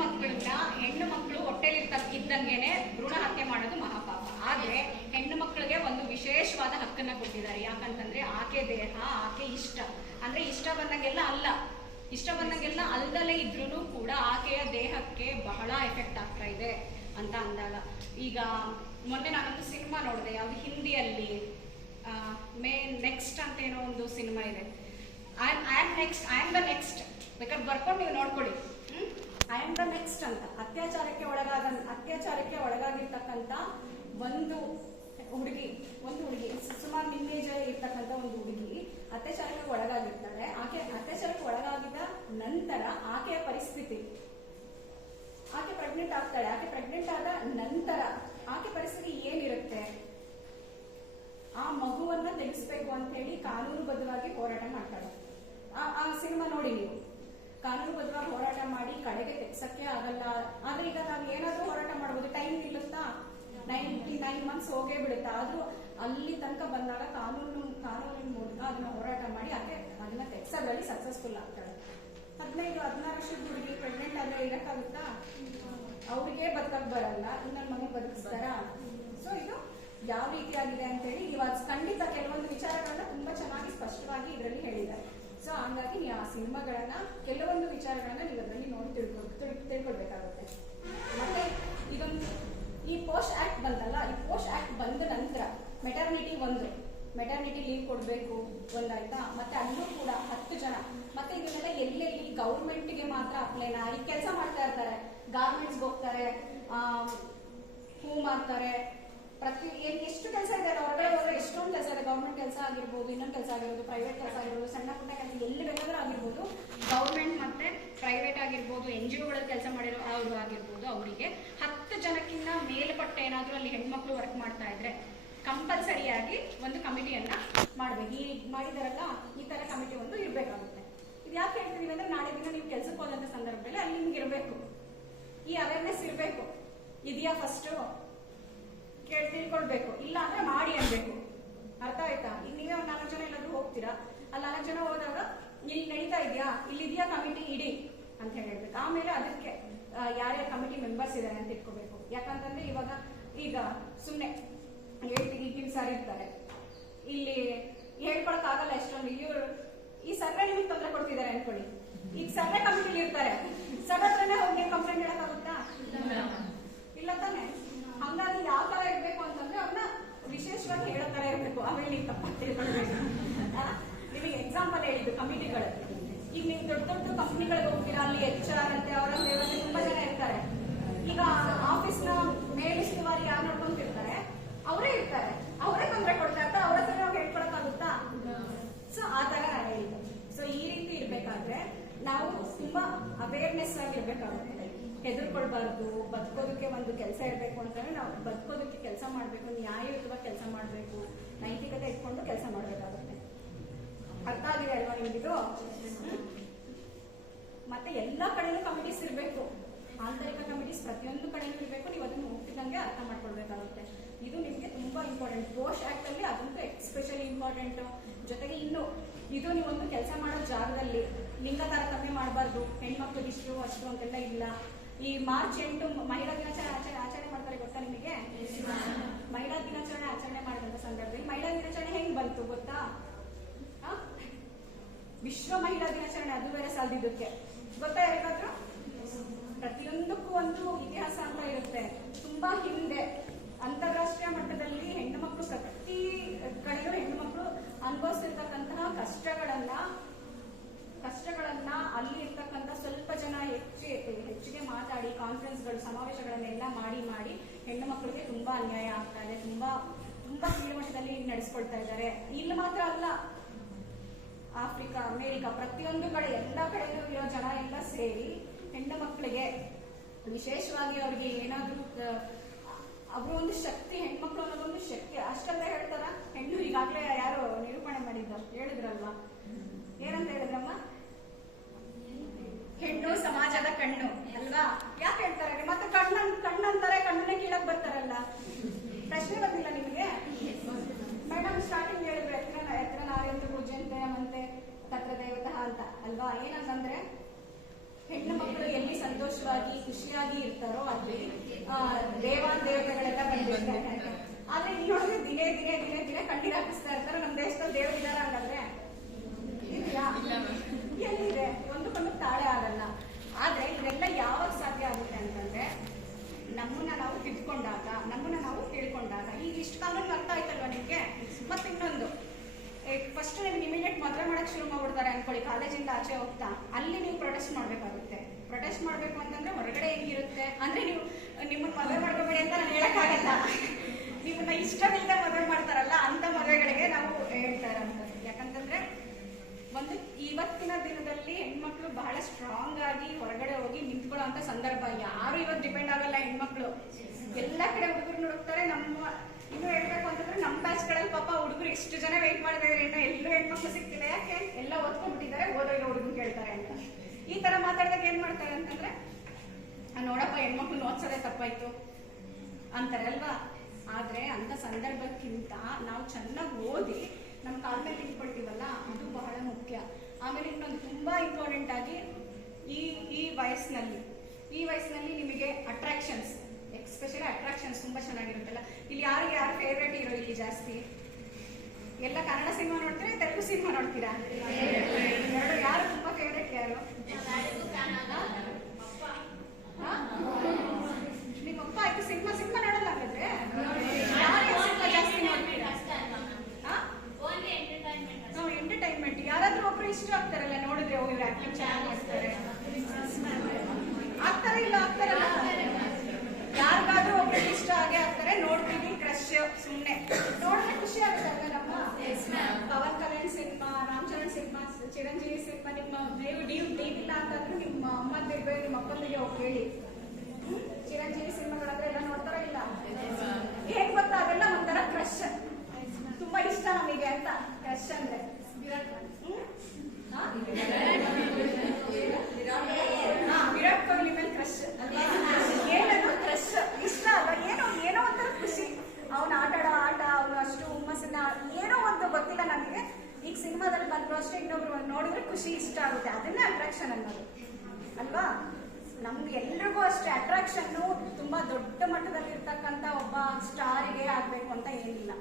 ಮಕ್ಕಳು ಹೊಟ್ಟೆಲಿದ್ದಂಗೆನೆ ಭ್ರೂಣ ಹತ್ಯೆ ಮಾಡೋದು ಮಹಾಪಾಪ. ಆದ್ರೆ ಹೆಣ್ಣು ಮಕ್ಕಳಿಗೆ ಒಂದು ವಿಶೇಷವಾದ ಹಕ್ಕನ್ನ ಕೊಟ್ಟಿದ್ದಾರೆ. ಯಾಕಂತಂದ್ರೆ ಆಕೆ ದೇಹ, ಆಕೆ ಇಷ್ಟ ಅಂದ್ರೆ ಇಷ್ಟ ಬಂದಂಗೆಲ್ಲ ಅಲ್ದಲೇ ಇದ್ರೂ ಕೂಡ ಆಕೆಯ ದೇಹಕ್ಕೆ ಬಹಳ ಎಫೆಕ್ಟ್ ಆಗ್ತಾ ಇದೆ ಅಂತ ಅಂದಾಗ, ಈಗ ಮೊನ್ನೆ ನಾನೊಂದು ಸಿನಿಮಾ ನೋಡಿದೆ, ಯಾವ್ದು ಹಿಂದಿಯಲ್ಲಿ ನೆಕ್ಸ್ಟ್ ಅಂತ ಏನೋ ಒಂದು ಸಿನಿಮಾ ಇದೆ. ಐ ಆಮ್ ದ ನೆಕ್ಸ್ಟ್, ಬೇಕಾದ್ರೆ ಬರ್ಕೊಂಡು ನೀವು ನೋಡ್ಕೊಳ್ಳಿ. ಐ ಆಮ್ ದ ನೆಕ್ಸ್ಟ್ ಅಂತ ಅತ್ಯಾಚಾರಕ್ಕೆ ಒಳಗಾಗಿರ್ತಕ್ಕಂಥ ಒಂದು ಹುಡುಗಿ ಸುಮಾರು ನಿಮ್ಮೇಜ್ ಇರ್ತಕ್ಕಂಥ ಒಂದು ಹುಡುಗಿ ಅತ್ಯಾಚಾರಕ್ಕೆ ಒಳಗಾಗಿರ್ತಾಳೆ. ಆಕೆ ಅತ್ಯಾಚಾರಕ್ಕೆ ಒಳಗಾಗಿದ ನಂತರ ಆಕೆಯ ಪರಿಸ್ಥಿತಿ, ಆಕೆ ಪ್ರೆಗ್ನೆಂಟ್ ಆಗ್ತಾಳೆ. ಆಕೆ ಪ್ರೆಗ್ನೆಂಟ್ ಆದ ನಂತರ ಆಕೆ ಪರಿಸ್ಥಿತಿ ಏನಿರುತ್ತೆ, ಆ ಮಗುವನ್ನ ತೆಗೆಸ್ಬೇಕು ಅಂತ ಹೇಳಿ ಕಾನೂನುಬದ್ಧವಾಗಿ ಹೋರಾಟ ಮಾಡ್ತಾಳೆ. ಆ ಸಿನಿಮಾ ನೋಡಿ ನೀವು, ಕಾನೂನುಬದ್ಧವಾಗಿ ಹೋರಾಟ ಮಾಡಿ ಕಡೆಗೆ ತೆಗ್ಸಕ್ಕೆ ಆಗಲ್ಲ. ಆದ್ರೆ ಈಗ ನಾವು ಏನಾದ್ರೂ ಹೋರಾಟ ಮಾಡ್ಬೋದು, ಟೈಮ್ ನಿಲ್ಲುತ್ತಾ, 99 months ಹೋಗೇ ಬಿಡುತ್ತಾ. ಆದ್ರೂ ಅಲ್ಲಿ ತನಕ ಬಂದಾಗ ಕಾನೂನಿನ ಮೂಲಕ ಅದನ್ನ ಹೋರಾಟ ಮಾಡಿ ಅದನ್ನ ತೆಗ್ಸೋದ್ರಲ್ಲಿ ಸಕ್ಸಸ್ಫುಲ್ ಆಗ್ತಾಳೆ. 15-16 ವರ್ಷದ ಹುಡುಗಿ ಪ್ರೆಗ್ನೆಂಟ್ ಆದ್ರೆ ಇರಕ್ಕಾಗುತ್ತಾ? ಅವ್ರಿಗೆ ಬದುಕಕ್ ಬರಲ್ಲ, ಇನ್ನ ಮನೆ ಬದುಕಿಸ್ತಾರ? ಸೊ ಇದು ಯಾವ ರೀತಿಯಾಗಿದೆ ಅಂತ ಹೇಳಿ ನೀವು ಅದು ಖಂಡಿತ ಕೆಲವೊಂದು ವಿಚಾರಗಳನ್ನ ತುಂಬಾ ಚೆನ್ನಾಗಿ ಸ್ಪಷ್ಟವಾಗಿ ಇದರಲ್ಲಿ ಹೇಳಿದ್ದಾರೆ. ಸೊ ಹಂಗಾಗಿ ನೀವು ಆ ಸಿನಿಮಾಗಳನ್ನ, ಕೆಲವೊಂದು ವಿಚಾರಗಳನ್ನ ನೀವು ಅದರಲ್ಲಿ ನೋಡಿ ತಿಳ್ಕೊಳ್ಬೇಕಾಗುತ್ತೆ. ಮತ್ತೆ ಇದೊಂದು ಈ ಪೋಸ್ಟ್ ಆಕ್ಟ್ ಬಂದಲ್ಲ, ಈ ಪೋಸ್ಟ್ ಆಕ್ಟ್ ಬಂದ ನಂತರ ಮೆಟರ್ನಿಟಿ ಲೀವ್ ಕೊಡಬೇಕು ಒಂದಾಯ್ತಾ. ಮತ್ತೆ ಅಲ್ಲೂ ಕೂಡ 10 ಜನ, ಮತ್ತೆ ಇದನ್ನೆಲ್ಲ ಎಲ್ಲೆಲ್ಲಿ ಗೌರ್ಮೆಂಟ್ಗೆ ಮಾತ್ರ ಅಪ್ಲೈನ, ಈಗ ಕೆಲಸ ಮಾಡ್ತಾ ಇರ್ತಾರೆ, ಗಾರ್ಮೆಂಟ್ಸ್ಗೆ ಹೋಗ್ತಾರೆ, ಹೂ ಮಾಡ್ತಾರೆ, ಎಷ್ಟು ಕೆಲಸ ಇದೆ ಹೊರಗಡೆ ಹೋದ್ರೆ ಎಷ್ಟೊಂದು ಕೆಲಸ ಇದೆ. ಗೌರ್ಮೆಂಟ್ ಕೆಲಸ ಆಗಿರ್ಬೋದು, ಇನ್ನೊಂದು ಕೆಲಸ ಆಗಿರ್ಬೋದು, ಪ್ರೈವೇಟ್ ಕೆಲಸ ಆಗಿರ್ಬೋದು, ಸಣ್ಣ ಪುಟ್ಟ ಕೆಲಸ ಎಲ್ಲಿ ಬೇಕಾದ್ರೂ ಆಗಿರ್ಬೋದು. ಗೌರ್ಮೆಂಟ್ ಮತ್ತೆ ಪ್ರೈವೇಟ್ ಆಗಿರ್ಬೋದು, NGOಗಳಲ್ಲಿ ಕೆಲಸ ಮಾಡಿರೋ ಅವರು ಆಗಿರ್ಬೋದು, ಅವರಿಗೆ 10 ಜನಕ್ಕಿಂತ ಮೇಲ್ಪಟ್ಟ ಏನಾದ್ರೂ ಅಲ್ಲಿ ಹೆಣ್ಮಕ್ಳು ವರ್ಕ್ ಮಾಡ್ತಾ ಇದ್ರೆ ಕಂಪಲ್ಸರಿಯಾಗಿ ಒಂದು ಕಮಿಟಿಯನ್ನ ಮಾಡ್ಬೇಕು. ಈ ಮಾಡಿದಾರಲ್ಲ, ಈ ತರ ಕಮಿಟಿ ಒಂದು ಇರ್ಬೇಕಾಗುತ್ತೆ. ಇದು ಯಾಕೆ ಹೇಳ್ತೀವಿ ಅಂದ್ರೆ, ನಾಳೆ ದಿನ ನೀವು ಕೆಲ್ಸಕ್ಕೆ ಹೋದಂತ ಸಂದರ್ಭದಲ್ಲಿ ಅಲ್ಲಿ ನಿಮ್ಗೆ ಇರಬೇಕು, ಈ ಅವೇರ್ನೆಸ್ ಇರಬೇಕು. ಇದೆಯಾ ಫಸ್ಟ್ ತಿಳ್ಕೊಳ್ಬೇಕು, ಇಲ್ಲ ಅಂದ್ರೆ ಮಾಡಿ ಅನ್ಬೇಕು. ಅರ್ಥ ಆಯ್ತಾ? ಈಗ ನೀವೇ ಒಂದು 4 ಜನ ಎಲ್ಲಾದ್ರೂ ಹೋಗ್ತೀರಾ, ಅಲ್ಲಿ 4 ಜನ ಹೋದಾಗ ಇಲ್ಲಿ ನಡೀತಾ ಇದೆಯಾ, ಇಲ್ಲಿದೆಯಾ ಕಮಿಟಿ ಇಡಿ ಅಂತ ಹೇಳ್ಬೇಕು. ಆಮೇಲೆ ಅದಕ್ಕೆ ಯಾರ್ಯಾರ ಕಮಿಟಿ ಮೆಂಬರ್ಸ್ ಇದ್ದಾರೆ ಅಂತ ಇಟ್ಕೋಬೇಕು. ಯಾಕಂತಂದ್ರೆ ಈಗ ಸುಮ್ನೆ ಹೇಳ್ತೀವಿ, ಈಗ ಸರ್ ಇರ್ತಾರೆ, ಇಲ್ಲಿ ಹೇಳ್ಕೊಳಕ್ ಆಗಲ್ಲ ಎಷ್ಟೊಂದು. ಈ ಸರ್ವೆ ನಿಮಗೆ ತೊಂದರೆ ಕೊಡ್ತಿದ್ದಾರೆ ಅನ್ಕೊಳ್ಳಿ, ಈಗ ಸರ್ವೆ ಕಮಿಟಿಲಿ ಇರ್ತಾರೆ, ಸರ್ ಹತ್ರನೇ ಹೋಗಿ ಕಂಪ್ಲೇಂಟ್ ಹೇಳಕ್ಕಾಗುತ್ತಾ? ಇಲ್ಲ ತಾನೆ. ಹಂಗಾಗಿ ಯಾವ ತರ ಇರ್ಬೇಕು ಅಂತಂದ್ರೆ ಅವ್ರನ್ನ ವಿಶೇಷವಾಗಿ ಹೇಳೋ ತರ ಇರ್ಬೇಕು. ಆಮೇಲೆ ನೀವು ತಪ್ಪಾಗಿ ತಿಳ್ಕೊಳ್ಬೇಕು. ನಿಮಗೆ ಎಕ್ಸಾಂಪಲ್ ಹೇಳಿದ್ದು ಕಮಿಟಿಗಳು. ಈಗ ನೀವು ದೊಡ್ಡ ಕಂಪ್ನಿಗಳಿಗೆ ಹೋಗ್ತೀರಾ, ಅಲ್ಲಿ HR ಅಂತೆ ಅವರಂತೆ ಇವರಂತೆ ತುಂಬಾ ಜನ ಇರ್ತಾರೆ. ಈಗ ಆಫೀಸ್ನ ಮೇಲುಸ್ತುವಾರಿ ಯಾರು ನೋಡ್ಕೊಂತಿರ್ತಾರೆ, ಅವರೇ ಇರ್ತಾರೆ, ಅವರೇ ತೊಂದರೆ ಕೊಡ್ತಾ ಇರ್ತಾರೆ, ಅವ್ರ ಹತ್ರ ನಾವು ಹೇಳ್ಕೊಳಕ್ಕಾಗುತ್ತಾ? ಸೊ ಆ ತರ ನಾನು ಹೇಳಿದ್ದು. ಸೊ ಈ ರೀತಿ ಇರ್ಬೇಕಾದ್ರೆ ನಾವು ತುಂಬಾ ಅವೇರ್ನೆಸ್ ಆಗಿರ್ಬೇಕಾಗುತ್ತೆ. ಹೆದರ್ಕೊಳ್ಬಾರ್ದು. ಬದುಕೋದಕ್ಕೆ ಒಂದು ಕೆಲಸ ಇರಬೇಕು ಅಂತಂದ್ರೆ ನಾವು ಬದುಕೋದಕ್ಕೆ ಕೆಲಸ ಮಾಡಬೇಕು, ನ್ಯಾಯಯುತವಾಗಿ ಕೆಲಸ ಮಾಡಬೇಕು, ನೈತಿಕತೆ ಇಟ್ಕೊಂಡು ಕೆಲಸ ಮಾಡಬೇಕಾಗುತ್ತೆ. ಅರ್ಥ ಆಗಿದೆ ಅಲ್ವಾ ನಿಮ್ಗಿದು? ಮತ್ತೆ ಎಲ್ಲಾ ಕಡೆನೂ ಕಮಿಟೀಸ್ ಇರಬೇಕು, ಆಂತರಿಕ ಕಮಿಟೀಸ್ ಪ್ರತಿಯೊಂದು ಕಡೆನೂ ಇರಬೇಕು. ನೀವು ಅದನ್ನು ಹೋಗ್ತಿದ್ದಂಗೆ ಅರ್ಥ ಮಾಡ್ಕೊಳ್ಬೇಕಾಗುತ್ತೆ. ಇದು ನಿಮ್ಗೆ ತುಂಬಾ ಇಂಪಾರ್ಟೆಂಟ್. ಪೋಸ್ಟ್ ಆಕ್ಟ್ ಅಲ್ಲಿ ಅದಂತೂ ಎಸ್ಪೆಷಲಿ ಇಂಪಾರ್ಟೆಂಟ್. ಜೊತೆಗೆ ಇದು ನೀವೊಂದು ಕೆಲಸ ಮಾಡೋ ಜಾಗದಲ್ಲಿ ಲಿಂಗ ತಾರತಮ್ಯ ಮಾಡಬಾರ್ದು. ಹೆಣ್ಮಕ್ಳಿಗೆ ಇಷ್ಟು ಅಷ್ಟು ಅಂತೆಲ್ಲ ಇಲ್ಲ. ಈ ಮಾರ್ಚ್ 8 ಮಹಿಳಾ ದಿನಾಚರಣೆ ಆಚರಣೆ ಮಾಡ್ತಾರೆ, ಗೊತ್ತಾ ನಿಮಗೆ? ಮಹಿಳಾ ದಿನಾಚರಣೆ ಆಚರಣೆ ಮಾಡಿದಂತ ಸಂದರ್ಭದಲ್ಲಿ ಮಹಿಳಾ ದಿನಾಚರಣೆ ಹೆಂಗ್ ಬಂತು ಗೊತ್ತಾ? ವಿಶ್ವ ಮಹಿಳಾ ದಿನಾಚರಣೆ, ಅದು ಬೇರೆ ಸಾಲದಿದ್ದಕ್ಕೆ ಗೊತ್ತಾ ಯಾರಿಗಾದ್ರೂ? ಪ್ರತಿಯೊಂದಕ್ಕೂ ಒಂದು ಇತಿಹಾಸ ಅಂತ ಇರುತ್ತೆ. ತುಂಬಾ ಹಿಂದೆ ಅಂತಾರಾಷ್ಟ್ರೀಯ ಮಟ್ಟದಲ್ಲಿ ಹೆಣ್ಣು ಮಕ್ಕಳು ಪ್ರತಿ ಕಡೆಯೂ ಹೆಣ್ಣು ಮಕ್ಕಳು ಅನುಭವಿಸಿರ್ತಕ್ಕಂತಹ ಕಷ್ಟಗಳನ್ನ ಅಲ್ಲಿ ಇರ್ತಕ್ಕಂಥ ಸ್ವಲ್ಪ ಜನ ಹೆಚ್ಚಿಗೆ ಮಾತಾಡಿ ಕಾನ್ಫರೆನ್ಸ್ಗಳು, ಸಮಾವೇಶಗಳನ್ನೆಲ್ಲ ಮಾಡಿ ಹೆಣ್ಣು ಮಕ್ಕಳಿಗೆ ತುಂಬಾ ಅನ್ಯಾಯ ಆಗ್ತಾ ಇದೆ, ತುಂಬಾ ತುಂಬಾ ಕೀಳುಮಟ್ಟದಲ್ಲಿ ನಡೆಸ್ಕೊಳ್ತಾ ಇದ್ದಾರೆ. ಇಲ್ಲಿ ಮಾತ್ರ ಅಲ್ಲ, ಆಫ್ರಿಕಾ, ಅಮೇರಿಕಾ, ಪ್ರತಿಯೊಂದು ಕಡೆ ಎಲ್ಲ ಕಡೆಯೂ ಇರೋ ಜನ ಎಲ್ಲ ಸೇರಿ ಹೆಣ್ಣು ಮಕ್ಕಳಿಗೆ ವಿಶೇಷವಾಗಿ ಅವ್ರಿಗೆ ಏನಾದ್ರೂ ಅವರು ಒಂದು ಶಕ್ತಿ, ಹೆಣ್ಮಕ್ಳು ಅನ್ನೋದೊಂದು ಶಕ್ತಿ ಅಷ್ಟೆಲ್ಲ ಹೇಳ್ತಾರ. ಹೆಣ್ಣು ಈಗಾಗಲೇ ಯಾರು ನಿರೂಪಣೆ ಹೇಳಿದ್ರಲ್ವಾ, ಏನಂತ ಹೇಳಿದ್ರಮ್ಮ? ಹೆಣ್ಣು ಸಮಾಜದ ಕಣ್ಣು ಅಲ್ವಾ? ಯಾಕೆ ಹೇಳ್ತಾರೆ? ಮತ್ತೆ ಕಣ್ಣಂತಾರೆ, ಕಣ್ಣನ್ನೇ ಕೀಳಕ್ ಬರ್ತಾರಲ್ಲ. ಪ್ರಶ್ನೆ ಬಂದಿಲ್ಲ ನಿಮಗೆ? ಮೇಡಮ್ ಸ್ಟಾರ್ಟಿಂಗ್ ಹೇಳಿದ್ರು ಎತ್ರ ನಾರ್ಯಂತ ಪೂಜ್ಯಂತೆ ಮಂತೆ ತತ್ರ ದೇವತಃ ಅಂತ ಅಲ್ವಾ? ಏನಂತಂದ್ರೆ ಹೆಣ್ಣು ಮಕ್ಕಳು ಎಲ್ಲಿ ಸಂತೋಷವಾಗಿ ಖುಷಿಯಾಗಿ ಇರ್ತಾರೋ ಅಲ್ಲಿ ದೇವತೆಗಳೆಲ್ಲ ಬಂದಿರ್ತಾರೆ. ಆದ್ರೆ ಇಲ್ಲಿ ನೋಡಿದ್ರೆ ದಿನೇ ದಿನೇ ದಿನೇ ದಿನೇ ಕಣ್ಣೀರ್ ಹಾಕಿಸ್ತಾ ಇರ್ತಾರೆ. ನಮ್ಮ ದೇಶದಲ್ಲಿ ದೇವರಿದಾರ ಹಂಗಾದ್ರೆ ಇದೆಯಾ? ಎಲ್ಲಿದೆ? ಒಂದಕ್ಕೊಂದು ತಾಳೆ ಆಗಲ್ಲ. ಆದ್ರೆ ಇದೆಲ್ಲ ಯಾವಾಗ ಸಾಧ್ಯ ಆಗುತ್ತೆ ಅಂತಂದ್ರೆ ನಮ್ಮನ್ನ ನಾವು ತಿದ್ಕೊಂಡಾಗ, ನಮ್ಮನ್ನ ನಾವು ತಿಳ್ಕೊಂಡಾಗ. ಈಗ ಇಷ್ಟು ಕಾನೂನು ಅರ್ಥ ಆಯ್ತಲ್ವಾ ನಿಮ್ಗೆ? ಮತ್ತೆ ಇನ್ನೊಂದು, ಫಸ್ಟ್ ನಿಮ್ಗೆ ಇಮಿಡಿಯೇಟ್ ಮದುವೆ ಮಾಡಕ್ ಶುರು ಮಾಡ್ಬಿಡ್ತಾರೆ ಅನ್ಕೊಳ್ಳಿ, ಕಾಲೇಜಿಂದ ಆಚೆ ಹೋಗ್ತಾ. ಅಲ್ಲಿ ನೀವು ಪ್ರೊಟೆಸ್ಟ್ ಮಾಡ್ಬೇಕಾಗುತ್ತೆ. ಪ್ರೊಟೆಸ್ಟ್ ಮಾಡ್ಬೇಕು ಅಂತಂದ್ರೆ ಹೊರಗಡೆ ಹೆಂಗಿರುತ್ತೆ ಅಂದ್ರೆ, ನಿಮ್ಮನ್ನ ಮದುವೆ ಮಾಡ್ಕೋಬೇಡಿ ಅಂತ ನಾನು ಹೇಳಕ್ಕಾಗಲ್ಲ. ನಿಮ್ಮನ್ನ ಇಷ್ಟವಿಲ್ಲದೆ ಮದುವೆ ಮಾಡ್ತಾರಲ್ಲ ಅಂತ ಮದುವೆಗಳಿಗೆ ನಾವು ಹೇಳ್ತಾ ಇರೋಂಥದ್ದು. ಯಾಕಂತಂದ್ರೆ ಒಂದು ಇವತ್ತಿನ ದಿನದಲ್ಲಿ ಹೆಣ್ಮಕ್ಳು ಬಹಳ ಸ್ಟ್ರಾಂಗ್ ಆಗಿ ಹೊರಗಡೆ ಹೋಗಿ ನಿಂತ್ಕೊಳ್ಳೋ ಅಂತ ಸಂದರ್ಭ. ಯಾರು ಇವತ್ತು ಡಿಪೆಂಡ್ ಆಗಲ್ಲ ಹೆಣ್ಮಕ್ಳು. ಎಲ್ಲ ಕಡೆ ಹುಡುಗರು ನೋಡ್ತಾರೆ. ಇನ್ನು ಹೇಳ್ಬೇಕು ಅಂತಂದ್ರೆ ನಮ್ಮ ಬ್ಯಾಚ್ಗಳಲ್ಲಿ ಪಾಪ ಹುಡುಗರು ಎಷ್ಟು ಜನ ವೆಯ್ಟ್ ಮಾಡ್ತಾ ಇದಾರೆ, ಇನ್ನು ಎಲ್ಲೂ ಹೆಣ್ಮಕ್ಳು ಸಿಗ್ತಿಲ್ಲ. ಯಾಕೆ? ಎಲ್ಲ ಓದ್ಕೊಂಡ್ಬಿಟ್ಟಿದ್ದಾರೆ, ಓದೋಗ ಹುಡುಗರು ಕೇಳ್ತಾರೆ ಅಂತ. ಈ ತರ ಮಾತಾಡಿದಾಗ ಏನ್ ಮಾಡ್ತಾರೆ ಅಂತಂದ್ರೆ, ನೋಡಪ್ಪ ಹೆಣ್ಮಕ್ಳು ಓದ್ಸೋದೇ ತಪ್ಪಾಯ್ತು ಅಂತಾರೆ ಅಲ್ವಾ? ಆದ್ರೆ ಅಂತ ಸಂದರ್ಭಕ್ಕಿಂತ ನಾವು ಚೆನ್ನಾಗಿ ಓದಿ ನಮ್ಮ ಕಾಲ ಮೇಲೆ ನಿಂತ್ಕೊಳ್ತೀವಲ್ಲ, ಅದು ಬಹಳ ಮುಖ್ಯ. ಆಮೇಲೆ ಇನ್ನೊಂದು ತುಂಬಾ ಇಂಪಾರ್ಟೆಂಟ್ ಆಗಿ ಈ ವಯಸ್ಸಿನಲ್ಲಿ ನಿಮಗೆ ಅಟ್ರಾಕ್ಷನ್ಸ್, ಎಸ್ಪೆಷಲಿ ಅಟ್ರಾಕ್ಷನ್ಸ್ ತುಂಬಾ ಚೆನ್ನಾಗಿರುತ್ತಲ್ಲ. ಇಲ್ಲಿ ಯಾರು ಫೇವ್ರೇಟ್ ಹೀರೋ ಇಲ್ಲಿ ಜಾಸ್ತಿ? ಎಲ್ಲ ಕನ್ನಡ ಸಿನಿಮಾ ನೋಡ್ತೀರಾ, ತೆಲುಗು ಸಿನಿಮಾ ನೋಡ್ತೀರಾ? ಎರಡು ಯಾರು ತುಂಬಾ ಫೇವ್ರೇಟ್? ಯಾರು ನಿಮ್ಮಪ್ಪ? ಆಯ್ತು, ಸಿನಿಮಾ ನೋಡಲ್ಲ ಹಾಗಾದ್ರೆ? ಯಾರು ಸಿನಿಮಾ ಜಾಸ್ತಿ ನೋಡ್ತೀರಾ? ಎಂಟರ್ಟೈನ್ಮೆಂಟ್. ಯಾರಾದ್ರೂ ಒಬ್ರು ಇಷ್ಟ ಆಗ್ತಾರಲ್ಲ ನೋಡಿದ್ರೆ, ಇವ್ರು ಆಕ್ಟಿಂಗ್ ಚೆನ್ನಾಗಿ ಮಾಡ್ತಾರೆ ಆಗ್ತಾರೆ, ಇಲ್ಲ ಆಗ್ತಾರಲ್ಲ? ಯಾರಿಗಾದ್ರೂ ಒಬ್ರು ಇಷ್ಟ ಆಗೇ ಆಗ್ತಾರೆ, ನೋಡ್ತೀವಿ, ಕ್ರಶ್. ಸುಮ್ನೆ ನೋಡಿದ್ರೆ ಖುಷಿ ಆಗುತ್ತೆ ನಮ್ಮ Pawan Kalyan cinema, Ram Charan cinema, Chiranjeevi cinema. ನಿಮ್ಮ ಡಿ ಇಲ್ಲ ಅಂತಂದ್ರೆ ನಿಮ್ಮ ಅಮ್ಮಂದಿರ್ಬೇಕು, ನಿಮ್ಮ ಅಪ್ಪಂದಿಗೆ ಹೋಗಿ ಹೇಳಿ. ಚಿರಂಜೀವಿ ಸಿನಿಮಾಗಳಂದ್ರೆ ಎಲ್ಲ ನೋಡ್ತಾರ ಇಲ್ಲ? ಹೇಗ್ ಗೊತ್ತಾ? ಅದೆಲ್ಲ ಒಂಥರ ಕ್ರಶ್, ತುಂಬಾ ಇಷ್ಟ ನಮಗೆ ಅಂತ. ಕ್ರಶ್ ಅಂದ್ರೆ ವಿರಾಟ್ ಕೊಹ್ಲಿ ಮೇಲೆ ಕ್ರಶ್. ಏನದು ಕ್ರಶ್? ಇಷ್ಟ ಅಲ್ಲ, ಏನೋ ಒಂಥರ ಖುಷಿ. ಅವನ ಆಟಾಡೋ ಆಟ, ಅವನು ಅಷ್ಟು ಹುಮ್ಮಸ್ಸನ್ನ, ಏನೋ ಒಂದು ಗೊತ್ತಿಲ್ಲ ನಮಗೆ. ಈಗ ಸಿನಿಮಾದಲ್ಲಿ ಬಂದ್ರು ಅಷ್ಟೇ, ಇನ್ನೊಬ್ರು ನೋಡಿದ್ರೆ ಖುಷಿ, ಇಷ್ಟ ಆಗುತ್ತೆ. ಅದನ್ನೇ ಅಟ್ರಾಕ್ಷನ್ ಅನ್ನೋದು ಅಲ್ವಾ? ನಮ್ಗೆ ಎಲ್ರಿಗೂ ಅಷ್ಟೇ ಅಟ್ರಾಕ್ಷನ್ ತುಂಬಾ ದೊಡ್ಡ ಮಟ್ಟದಲ್ಲಿ ಇರ್ತಕ್ಕಂಥ ಒಬ್ಬ ಸ್ಟಾರಿಗೆ ಆಗ್ಬೇಕು ಅಂತ ಏನಿಲ್ಲ.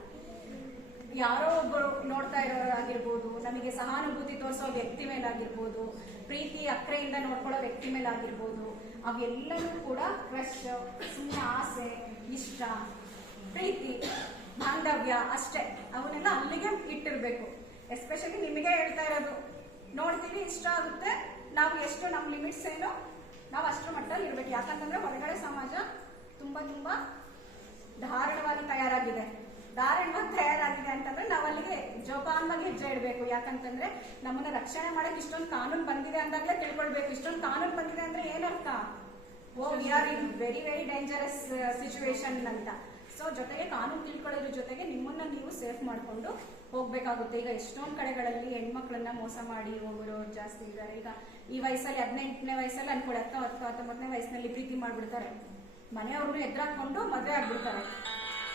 ಯಾರೋ ಒಬ್ಬರು ನೋಡ್ತಾ ಇರೋರಾಗಿರ್ಬೋದು, ನಮಗೆ ಸಹಾನುಭೂತಿ ತೋರಿಸೋ ವ್ಯಕ್ತಿ ಮೇಲಾಗಿರ್ಬೋದು, ಪ್ರೀತಿ ಅಕ್ರೆಯಿಂದ ನೋಡ್ಕೊಳ್ಳೋ ವ್ಯಕ್ತಿ ಮೇಲಾಗಿರ್ಬೋದು, ಅವೆಲ್ಲವೂ ಕೂಡ ಕ್ರಶ್, ಸುಮ್ಮನೆ ಆಸೆ, ಇಷ್ಟ, ಪ್ರೀತಿ, ಬಾಂಧವ್ಯ ಅಷ್ಟೇ. ಅವನ್ನೆಲ್ಲ ಅಲ್ಲಿಗೆ ಇಟ್ಟಿರ್ಬೇಕು. ಎಸ್ಪೆಷಲಿ ನಿಮಗೆ ಹೇಳ್ತಾ ಇರೋದು, ನೋಡ್ತೀವಿ, ಇಷ್ಟ ಆಗುತ್ತೆ, ನಾವು ಎಷ್ಟು ನಮ್ಮ ಲಿಮಿಟ್ಸ್ ಏನೋ ನಾವು ಅಷ್ಟರ ಮಟ್ಟದಲ್ಲಿ ಇರ್ಬೇಕು. ಯಾಕಂತಂದ್ರೆ ಹೊರಗಡೆ ಸಮಾಜ ತುಂಬಾ ತುಂಬಾ ಧಾರಾಳವಾಗಿ ತಯಾರಾಗಿದೆ ಅಂತಂದ್ರೆ ನಾವು ಅಲ್ಲಿಗೆ ಜೋಪಾನವಾಗಿ ಹೆಜ್ಜೆ ಇಡಬೇಕು. ಯಾಕಂತಂದ್ರೆ ನಮ್ಮನ್ನ ರಕ್ಷಣೆ ಮಾಡಕ್ ಇಷ್ಟೊಂದು ಕಾನೂನು ಬಂದಿದೆ ಅಂದಾಗ್ಲೇ ತಿಳ್ಕೊಳ್ಬೇಕು. ಇಷ್ಟೊಂದು ಕಾನೂನು ಬಂದಿದೆ ಅಂದ್ರೆ ಏನರ್ಥ? We are in very very dangerous situation ಅಂತ. ಸೊ ಜೊತೆಗೆ ಕಾನೂನು ತಿಳ್ಕೊಳ್ಳೋದ್ರ ಜೊತೆಗೆ ನಿಮ್ಮನ್ನ ನೀವು ಸೇಫ್ ಮಾಡ್ಕೊಂಡು ಹೋಗ್ಬೇಕಾಗುತ್ತೆ. ಈಗ ಎಷ್ಟೊಂದು ಕಡೆಗಳಲ್ಲಿ ಹೆಣ್ಮಕ್ಳನ್ನ ಮೋಸ ಮಾಡಿ ಹೋಗೋರು ಜಾಸ್ತಿ ಇದ್ದಾರೆ. ಈಗ ಈ ವಯಸ್ಸಲ್ಲಿ 18ನೇ ವಯಸ್ಸಲ್ಲಿ ಅನ್ಕೊಳ್ಳಿ, 19ನೇ ವಯಸ್ಸಿನಲ್ಲಿ ಪ್ರೀತಿ ಮಾಡ್ಬಿಡ್ತಾರೆ. ಮನೆಯವ್ರನ್ನ ಎದುರಾಕೊಂಡು ಮದುವೆ ಆಗ್ಬಿಡ್ತಾರೆ.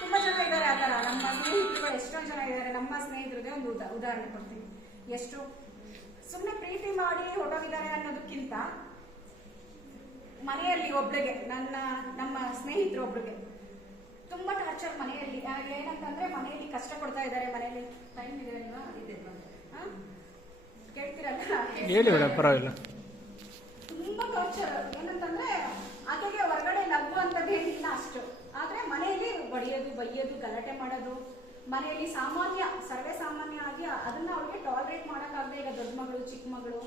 ತುಂಬಾ ಜನ ಇದ್ದಾರೆ ಆ ಥರ. ನಮ್ಮ ಸ್ನೇಹಿತರುಗಳು ಎಷ್ಟೊಂದು ಜನ ಇದ್ದಾರೆ. ನಮ್ಮ ಸ್ನೇಹಿತರಿಗೆ ಒಂದು ಉದಾಹರಣೆ ಕೊಡ್ತೀನಿ. ಎಷ್ಟು ಸುಮ್ಮನೆ ಪ್ರೀತಿ ಮಾಡಿ ಹೊರಟೋಗಿದ್ದಾರೆ ಅನ್ನೋದಕ್ಕಿಂತ ಮನೆಯಲ್ಲಿ ಒಬ್ಳಿಗೆ, ನಮ್ಮ ಸ್ನೇಹಿತರು ಒಬ್ರಿಗೆ ತುಂಬಾ ಟಾರ್ಚರ್ ಮನೆಯಲ್ಲಿ. ಏನಂತಂದ್ರೆ ಮನೆಯಲ್ಲಿ ಕಷ್ಟ ಕೊಡ್ತಾ ಇದ್ದಾರೆ. ಮನೆಯಲ್ಲಿ ಟೈಮ್ ಇದೆ ಅಲ್ವಾ? ಕೇಳ್ತಿರಲ್ಲ? ಹೇಳಿ ಮೇಡಮ್, ಪರವಾಗಿಲ್ಲ. ತುಂಬಾ ಟಾರ್ಚರ್. ಏನಂತಂದ್ರೆ ಆಕೆಗೆ ಹೊರಗಡೆ ನಗು ಅಂತದ್ದು ಏನಿಲ್ಲ ಅಷ್ಟು, ಆದ್ರೆ ಮನೆಯಲ್ಲಿ ಬಡಿಯೋದು, ಬೈಯೋದು, ಗಲಾಟೆ ಮಾಡೋದು ಮನೆಯಲ್ಲಿ ಸಾಮಾನ್ಯ, ಸರ್ವೇ ಸಾಮಾನ್ಯ ಆಗಿ ಅದನ್ನ ಅವ್ರಿಗೆ ಟಾಲರೇಟ್ ಮಾಡೋಕ್ಕಾಗದೆ ಈಗ ದೊಡ್ಡ ಮಗಳು, ಚಿಕ್ಕ ಮಗಳು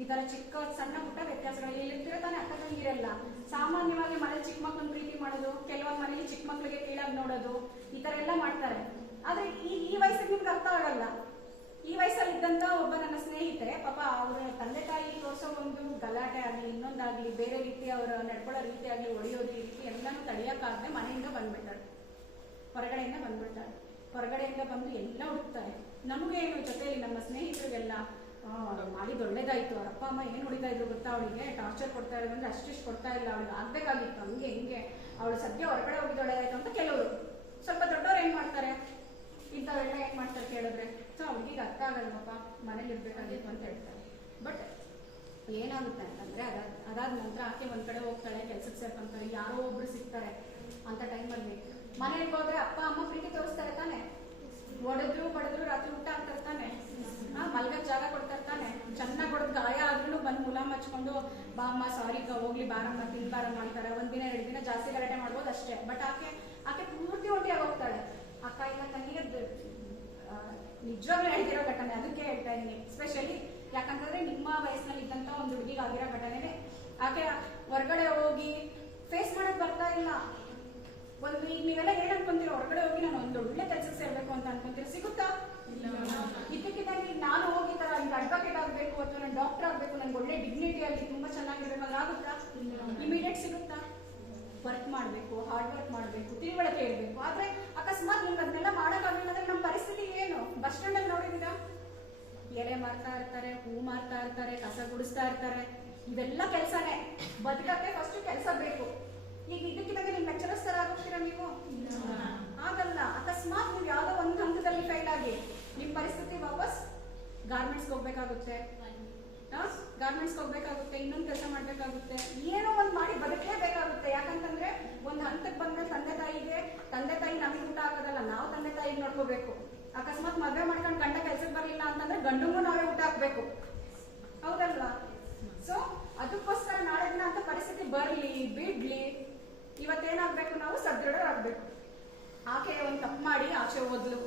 ಈ ತರ ಚಿಕ್ಕ ಸಣ್ಣ ಪುಟ್ಟ ವ್ಯತ್ಯಾಸಗಳು ಇಲ್ಲಿರ್ತಿರೋ ತಾನೇ ಅಕ್ಕ ತಂಗಿರಲ್ಲ. ಸಾಮಾನ್ಯವಾಗಿ ಮನೇಲಿ ಚಿಕ್ಕ ಮಕ್ಳನ್ನ ಪ್ರೀತಿ ಮಾಡೋದು, ಕೆಲವೊಂದು ಮನೇಲಿ ಚಿಕ್ಕ ಮಕ್ಳಿಗೆ ಕೀಳಾಗಿ ನೋಡೋದು, ಈ ತರ ಎಲ್ಲ ಮಾಡ್ತಾರೆ. ಆದ್ರೆ ಈ ವಯಸ್ಸಿಗೆ ನಿಮ್ಗೆ ಅರ್ಥ ಆಗಲ್ಲ. ಈ ವಯಸ್ಸಲ್ಲಿ ಇದ್ದಂತ ಒಬ್ಬ ನನ್ನ ಸ್ನೇಹಿತೆ ಪಾಪ ಅವರ ತಂದೆ ತಾಯಿ ತೋರಿಸೋ ಒಂದು ಗಲಾಟೆ ಆಗ್ಲಿ, ಇನ್ನೊಂದಾಗ್ಲಿ, ಬೇರೆ ರೀತಿ ಅವರ ನಡ್ಕೊಳ್ಳೋ ರೀತಿ ಆಗ್ಲಿ, ಹೊಡೆಯೋದು, ಈ ರೀತಿ ಎಲ್ಲಾನು ತಡೆಯಕ್ಕಾಗದೆ ಮನೆಯಿಂದ ಬಂದ್ಬಿಡ್ತಾಳೆ, ಹೊರಗಡೆಯಿಂದ ಬಂದ್ಬಿಡ್ತಾಳೆ. ಹೊರಗಡೆಯಿಂದ ಬಂದು ಎಲ್ಲ ಹುಡುಕ್ತಾರೆ. ನಮಗೇನು ಜೊತೆಯಲ್ಲಿ ನಮ್ಮ ಸ್ನೇಹಿತರಿಗೆಲ್ಲ ಮಾಡಿದ್ದು ಒಳ್ಳೇದಾಯ್ತು, ಅವ್ರ ಅಪ್ಪ ಅಮ್ಮ ಏನು ಹೊಡಿತಾ ಇದ್ರು ಗೊತ್ತಾ, ಅವಳಿಗೆ ಟಾರ್ಚರ್ ಕೊಡ್ತಾ ಇರೋದು ಅಂದ್ರೆ ಅಷ್ಟಿಷ್ಟು ಕೊಡ್ತಾ ಇಲ್ಲ, ಅವಳಿಗೆ ಆಗ್ಬೇಕಾಗಿತ್ತು ಹಂಗೆ ಹಿಂಗೆ, ಅವಳು ಸದ್ಯ ಹೊರಗಡೆ ಹೋಗಿದ್ದು ಒಳ್ಳೇದಾಯ್ತು ಅಂತ ಕೆಲವರು. ಸ್ವಲ್ಪ ದೊಡ್ಡವ್ರು ಏನ್ ಮಾಡ್ತಾರೆ, ಇಂಥವೆಲ್ಲ ಏನ್ ಮಾಡ್ತಾರೆ ಕೇಳಿದ್ರೆ, ಸೊ ಅವ್ಳಿಗೆ ಅರ್ಥ ಆಗಲ್ವಪ್ಪ, ಮನೇಲಿ ಇರ್ಬೇಕಾಗಿತ್ತು ಅಂತ ಹೇಳ್ತಾರೆ. ಬಟ್ ಏನಾಗುತ್ತೆ ಅಂತಂದ್ರೆ ಅದಾದ ನಂತರ ಆಕೆ ಒಂದ್ ಕಡೆ ಹೋಗ್ತಾಳೆ, ಕೆಲ್ಸಕ್ಕೆ ಸೇರ್ಕೊಂತಾರೆ, ಯಾರೋ ಒಬ್ರು ಸಿಗ್ತಾರೆ. ಅಂತ ಟೈಮಲ್ಲಿ ಮನೆಗೆ ಹೋದ್ರೆ ಅಪ್ಪ ಅಮ್ಮ ಪ್ರೀತಿ ತೋರಿಸ್ತಾರೆ ತಾನೆ, ಒಡೆದ್ರು ಬಡದ್ರು ರಾತ್ರಿ ಊಟ ಹಾಕ್ತಾರೆ ತಾನೆ, ಮಲ್ಗಕ್ ಜಾಗ ಕೊಡ್ತಾರೆ ತಾನೆ, ಚೆನ್ನಾಗಿ ಹೊಡೆದ್ ಗಾಯ ಆದ್ರೂ ಬಂದು ಮುಲಾಮ್ ಹಚ್ಕೊಂಡು ಬಾ ಅಮ್ಮ ಸಾರಿ ಹೋಗ್ಲಿ ಬಾರಮ್ಮ ತಿನ್ಬಾರಮ್ಮ ಅಂತಾರೆ. ಒಂದಿನ 2 ದಿನ ಜಾಸ್ತಿ ಗಲಾಟೆ ಮಾಡ್ಬೋದು ಅಷ್ಟೇ. ಬಟ್ ಆಕೆ ಪೂರ್ತಿ ಒಂಟಿಯಾಗಿ ಹೋಗ್ತಾಳೆ. ಅಕ್ಕ ಇಲ್ಲ ತಂಗಿಗೆ ನಿಜವಾಗ್ಲೂ ಹೇಳ್ತಿರೋ ಘಟನೆ, ಅದಕ್ಕೆ ಹೇಳ್ತಾ ಇದೀನಿ ಸ್ಪೆಷಲಿ. ಯಾಕಂತಂದ್ರೆ ನಿಮ್ಮ ವಯಸ್ಸಿನಲ್ಲಿ ಇದ್ದಂತ ಒಂದು ಹುಡುಗಿಗೆ ಆಗಿರೋ ಘಟನೆನೆ. ಆಕೆ ಹೊರಗಡೆ ಹೋಗಿ ಫೇಸ್ ಮಾಡಕ್ ಬರ್ತಾ ಇಲ್ಲ. ಈಗ ನೀವೆಲ್ಲ ಏನ್ ಅನ್ಕೊಂತೀರ, ಹೊರಗಡೆ ಹೋಗಿ ನಾನು ಒಂದು ಒಳ್ಳೆ ಕೆಲ್ಸಕ್ಕೆ ಸೇರ್ಬೇಕು ಅಂತ ಅನ್ಕೊಂತೀರ, ಸಿಗುತ್ತಾ? ಇದಕ್ಕಿದ್ದಂಗೆ ನಾನು ಹೋಗಿ ತರ ಈಗ ಅಡ್ವೊಕೇಟ್ ಆಗ್ಬೇಕು ಅಥವಾ ನಾನು ಡಾಕ್ಟರ್ ಆಗ್ಬೇಕು, ನನ್ಗೆ ಒಳ್ಳೆ ಡಿಗ್ನಿಟಿಯಲ್ಲಿ ತುಂಬಾ ಚೆನ್ನಾಗಿರ್ಬೇಕು ಅಂದ್ರೆ ಆಗುತ್ತಾ? ಇಮಿಡಿಯೇಟ್ ಸಿಗುತ್ತಾ? ವರ್ಕ್ ಮಾಡ್ಬೇಕು, ಹಾರ್ಡ್ ವರ್ಕ್ ಮಾಡ್ಬೇಕು, ತಿಳುವಳಿಕೆ ಇರ್ಬೇಕು. ಆದ್ರೆ ಅಕಸ್ಮಾತ್ ನಿಮ್ಗೆ ಅದನ್ನೆಲ್ಲ ಮಾಡಕ್ಕಾಗಲಿಲ್ಲ ಅಂದ್ರೆ ನಮ್ಮ ಪರಿಸ್ಥಿತಿ ಏನು? ಬಸ್ ಸ್ಟ್ಯಾಂಡ್ ಅಲ್ಲಿ ನೋಡಿದೀರಾ, ಎಲೆ ಮಾರ್ತಾ ಇರ್ತಾರೆ, ಹೂ ಮಾರ್ತಾ ಇರ್ತಾರೆ, ಕಸ ಗುಡಿಸ್ತಾ ಇರ್ತಾರೆ. ಇವೆಲ್ಲ ಕೆಲಸನೇ. ಬದುಕಕ್ಕೆ ಫಸ್ಟ್ ಕೆಲಸ ಬೇಕು. ಈಗ ಇದಕ್ಕಿದ್ದಾಗ ನಿಮ್ ಲೆಕ್ಚರರ್ಸ್ ತರ ಆಗೋಗ್ತೀರಾ ನೀವು? ಆಗಲ್ಲ. ಅಕಸ್ಮಾತ್ ನೀವು ಯಾವ್ದೋ ಒಂದು ಹಂತದಲ್ಲಿ ಫೈಲ್ ಆಗಿ ನಿಮ್ ಪರಿಸ್ಥಿತಿ ವಾಪಸ್ ಗಾರ್ಮೆಂಟ್ಸ್ಗೆ ಹೋಗ್ಬೇಕಾಗುತ್ತೆ, ಇನ್ನೊಂದು ಕೆಲಸ ಮಾಡ್ಬೇಕಾಗುತ್ತೆ, ಏನೋ ಒಂದ್ ಮಾಡಿ ಬದುಕಲೇಬೇಕಾಗುತ್ತೆ. ಯಾಕಂತಂದ್ರೆ ಒಂದ್ ಹಂತಕ್ಕೆ ಬಂದ್ರೆ ತಂದೆ ತಾಯಿ ನಮಗೆ ಊಟ ಹಾಕೋದಲ್ಲ, ನಾವು ತಂದೆ ತಾಯಿಗೆ ನೋಡ್ಕೋಬೇಕು. ಅಕಸ್ಮಾತ್ ಮದುವೆ ಮಾಡ್ಕೊಂಡು ಗಂಡ ಕೆಲ್ಸಕ್ಕೆ ಬರ್ಲಿಲ್ಲ ಅಂತಂದ್ರೆ ಗಂಡಂಗೂ ನಾವೇ ಊಟ ಹಾಕ್ಬೇಕು, ಹೌದಲ್ವಾ? ಸೊ ಅದಕ್ಕೋಸ್ಕರ ನಾಳೆ ದಿನ ಅಂತ ಪರಿಸ್ಥಿತಿ ಬರ್ಲಿ ಬಿಡ್ಲಿ, ಇವತ್ತೇನಾಗ್ಬೇಕು, ನಾವು ಸದೃಢರಾಗ್ಬೇಕು. ಆಕೆ ಒಂದ್ ತಪ್ಪು ಮಾಡಿ ಆಚೆ ಹೋದ್ಲು,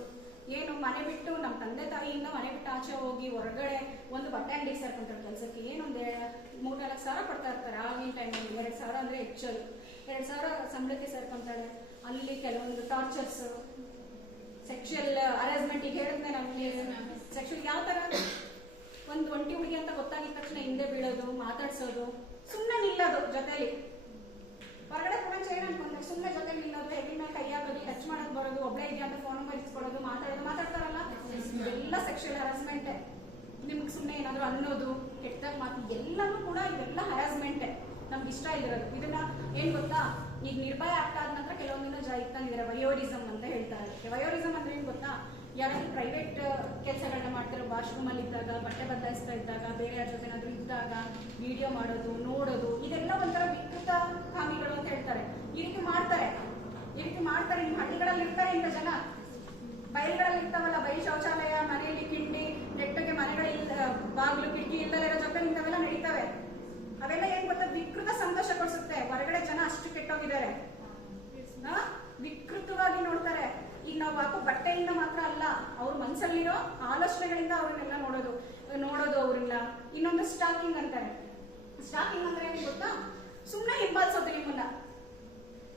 ಏನು ಮನೆ ಬಿಟ್ಟು ನಮ್ಮ ತಂದೆ ತಾಯಿಯಿಂದ ಮನೆ ಬಿಟ್ಟು ಆಚೆ ಹೋಗಿ ಹೊರಗಡೆ ಒಂದು ಬಟ್ಟೆ ಅಂಗಡಿಗೆ ಸೇರ್ಕೊಂತಾರೆ ಕೆಲಸಕ್ಕೆ. ಏನೊಂದು 3-4 ಸಾವಿರ ಕೊಡ್ತಾ ಇರ್ತಾರೆ ಆಗಿನ ಟೈಮಲ್ಲಿ. 2 ಸಾವಿರ ಅಂದ್ರೆ ಹೆಚ್ಚಲ್ಲಿ 2 ಸಾವಿರ ಸಂಬಳಕ್ಕೆ ಸೇರ್ಕೊಂತಾಳೆ. ಅಲ್ಲಿ ಕೆಲವೊಂದು ಟಾರ್ಚರ್ಸ್, ಸೆಕ್ಷುಯಲ್ ಹರಾಸ್ಮೆಂಟ್, ಈಗ ಹೇಳಿದ್ನೆ ನಮ್ಗೆ ಸೆಕ್ಷುಯಲ್ ಯಾವ ತರ, ಒಂದು ಒಂಟಿ ಹುಡುಗಿ ಅಂತ ಗೊತ್ತಾಗಿದ ತಕ್ಷಣ ಹಿಂದೆ ಬೀಳೋದು, ಮಾತಾಡ್ಸೋದು, ಸುಮ್ಮನೆ ನಿಲ್ಲೋದು ಜೊತೆಲಿ. ಹೊರಗಡೆ ಪ್ರಪಂಚ ಏನ್ ಅನ್ಕೊಂಡ್ರೆ ಸುಮ್ಮನೆ ಜೊತೆ ನಿಲ್ಲೋದು, ಹೆಗ್ಲ ಮೇಲೆ ಕೈ ಹಾಕೋದು, ಟಚ್ ಮಾಡೋದು, ಬರೋದು, ಒಬ್ಬಳೇ ಇದೆಯಾ ಅಂತ ಫೋನ್ ನಂಬರ್ ಇಸ್ಕೊಳ್ಳೋದು, ಮಾತಾಡ್ತಾರಲ್ಲ, ಎಲ್ಲ ಸೆಕ್ಷುಯಲ್ ಹರಾಸ್ಮೆಂಟೇ. ನಿಮ್ಗೆ ಸುಮ್ಮನೆ ಏನಾದ್ರು ಅನ್ನೋದು, ಕೆಟ್ಟದಾಗ ಮಾತು, ಎಲ್ಲನೂ ಕೂಡ ಇವೆಲ್ಲ ಹರಾಸ್ಮೆಂಟೇ. ನಮ್ಗೆ ಇಷ್ಟ ಇರೋದು ಇದನ್ನ ಏನ್ ಗೊತ್ತಾ, ಈಗ ನಿರ್ಭಯ ಆಕ್ಟ್ ಆದ ನಂತರ ಕೆಲವೊಂದಿನ ತಂದಿದ್ದಾರೆ ವಯೋರಿಸಮ್ ಅಂತ ಹೇಳ್ತಾರೆ. ವಯೋರಿಸಮ್ ಅಂದ್ರೆ ಏನ್ ಗೊತ್ತಾ, ಯಾರಾದ್ರೂ ಪ್ರೈವೇಟ್ ಕೆಲಸಗಳನ್ನ ಮಾಡ್ತಿರೋ, ವಾಶ್ರೂಮ್ ಅಲ್ಲಿ ಇದ್ದಾಗ, ಬಟ್ಟೆ ಬದಲಾಯಿಸ್ತಾ ಇದ್ದಾಗ, ಬೇರೆ ಯಾರ ಜೊತೆ ಏನಾದ್ರು ಇದ್ದಾಗ ವಿಡಿಯೋ ಮಾಡೋದು, ನೋಡೋದು, ಇದೆಲ್ಲ ಒಂಥರ ವಿಕೃತ ಕಾಮಿಗಳು ಅಂತ ಹೇಳ್ತಾರೆ. ಈ ರೀತಿ ಮಾಡ್ತಾರೆ. ನಿಮ್ಮ ಹಳ್ಳಿಗಳಲ್ಲಿ ಇರ್ತಾರೆ ಇಂಥ ಜನ, ಬಯಲುಗಳಲ್ಲಿ ಇರ್ತಾವಲ್ಲ, ಬೈ ಶೌಚಾಲಯ, ಮನೆಯಲ್ಲಿ ಕಿಂಡಿ, ನೆಟ್ಟಿಗೆ ಮನೆಗಳಿಲ್ಲ, ಬಾಗಿಲು ಕಿಟಕಿ ಇಲ್ಲದೇ ಇರೋ ಜೊತೆ ಇಂಥವೆಲ್ಲ ನಡೀತವೆ. ಅವೆಲ್ಲ ಏನ್ ಗೊತ್ತಾ, ವಿಕೃತ ಸಂತೋಷ ಕೊಡಿಸುತ್ತೆ. ಹೊರಗಡೆ ಜನ ಅಷ್ಟು ಕೆಟ್ಟೋಗಿದ್ದಾರೆ, ವಿಕೃತವಾಗಿ ನೋಡ್ತಾರೆ. ಈಗ ನಾವು ಹಾಕೋ ಬಟ್ಟೆಯಿಂದ ಮಾತ್ರ ಅಲ್ಲ, ಅವ್ರ ಮನ್ಸಲ್ಲಿರೋ ಆಲೋಚನೆಗಳಿಂದ ಅವ್ರನ್ನೆಲ್ಲ ನೋಡೋದು ಅವ್ರನ್ನ. ಇನ್ನೊಂದು ಸ್ಟಾಕಿಂಗ್ ಅಂತಾರೆ. ಸ್ಟಾಕಿಂಗ್ ಅಂದ್ರೆ ಏನ್ ಗೊತ್ತಾ, ಸುಮ್ಮನೆ ಹಿಂಬಾಲಿಸೋದು ನಿಮ್ಮನ್ನ.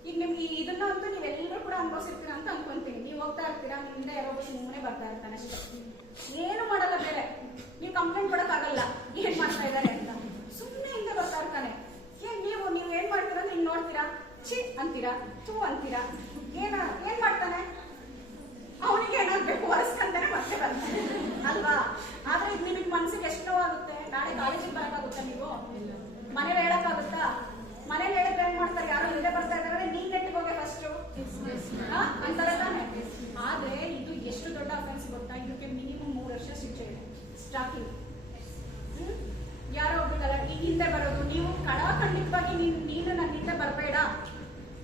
ಈಗ ನಿಮ್ಗೆ ಇದನ್ನ ಅಂತೂ ನೀವೆಲ್ಲರೂ ಕೂಡ ಅನುಭವಿಸಿರ್ತೀರ ಅಂತ ಅನ್ಕೊಂತೀನಿ. ನೀವು ಹೋಗ್ತಾ ಇರ್ತೀರಾ, ನಿಮ್ಮಿಂದ ಯಾರೋ ಸುಮ್ಮನೆ ಬರ್ತಾ ಇರ್ತಾನೆ ಅಷ್ಟೇ, ಏನು ಮಾಡಲ್ಲ. ಬೇರೆ ನೀವು ಕಂಪ್ಲೇಂಟ್ ಕೊಡಕ್ ಆಗಲ್ಲ ಏನ್ ಮಾಡ್ತಾ ಇದ್ದಾರೆ ಅಂತ, ಸುಮ್ಮನೆ ಹಿಂದೆ ಬರ್ತಾ ಇರ್ತಾನೆ. ನೀವು ಏನ್ ಮಾಡ್ತೀರಾ ಅಂದ್ರೆ ಹಿಂಗ್ ನೋಡ್ತೀರಾ, ಛೀ ಅಂತೀರಾ, ಥೂ ಅಂತೀರಾ, ಏನ್ ಮಾಡ್ತಾನೆ, ಅವನಿಗೆ ಏನಾಗ್ಬೇಕು ಒರೆಸ್ಕೊಂತಾನೆ ಮತ್ತೆ ಬರ್ತಾನೆ ಅಲ್ವಾ? ಆದ್ರೆ ಇದು ನಿಮಗೆ ಮನ್ಸಿಗೆ ಎಷ್ಟು ನೋವಾಗುತ್ತೆ. ನಾಳೆ ಕಾಲೇಜಿಗೆ ಬರಕ್ಕಾಗುತ್ತಾ, ನೀವು ಮನೇಲಿ ಹೇಳಕ್ಕಾಗುತ್ತಾ? ಮನೇಲಿ ಹೇಳಿದ್ರೆ ಏನ್ ಮಾಡ್ತಾರೆ, ಯಾರು ಹಿಂದೆ ಬರ್ತಾ ಇದ್ದಾರೆ, ನೀನ್ ನೆಟ್ಟಿಗೆ ಹೋಗಿ ಫಸ್ಟ್ ಅಂತಾರೆ ತಾನೆ. ಆದ್ರೆ ಇದು ಎಷ್ಟು ದೊಡ್ಡ ಅಫೆನ್ಸ್ ಗೊತ್ತಾ, ಇದಕ್ಕೆ ಮಿನಿಮಮ್ 3 ವರ್ಷ ಶಿಕ್ಷೆ ಇದೆ. ಸ್ಟಾಕಿಂಗ್, ಯಾರೋ ಒಬ್ಬರಲ್ಲ ನೀನ್ ಹಿಂದೆ ಬರೋದು, ನೀವು ಖಂಡಿತವಾಗಿ ನೀನು ನನ್ನ ಹಿಂದೆ ಬರಬೇಡ,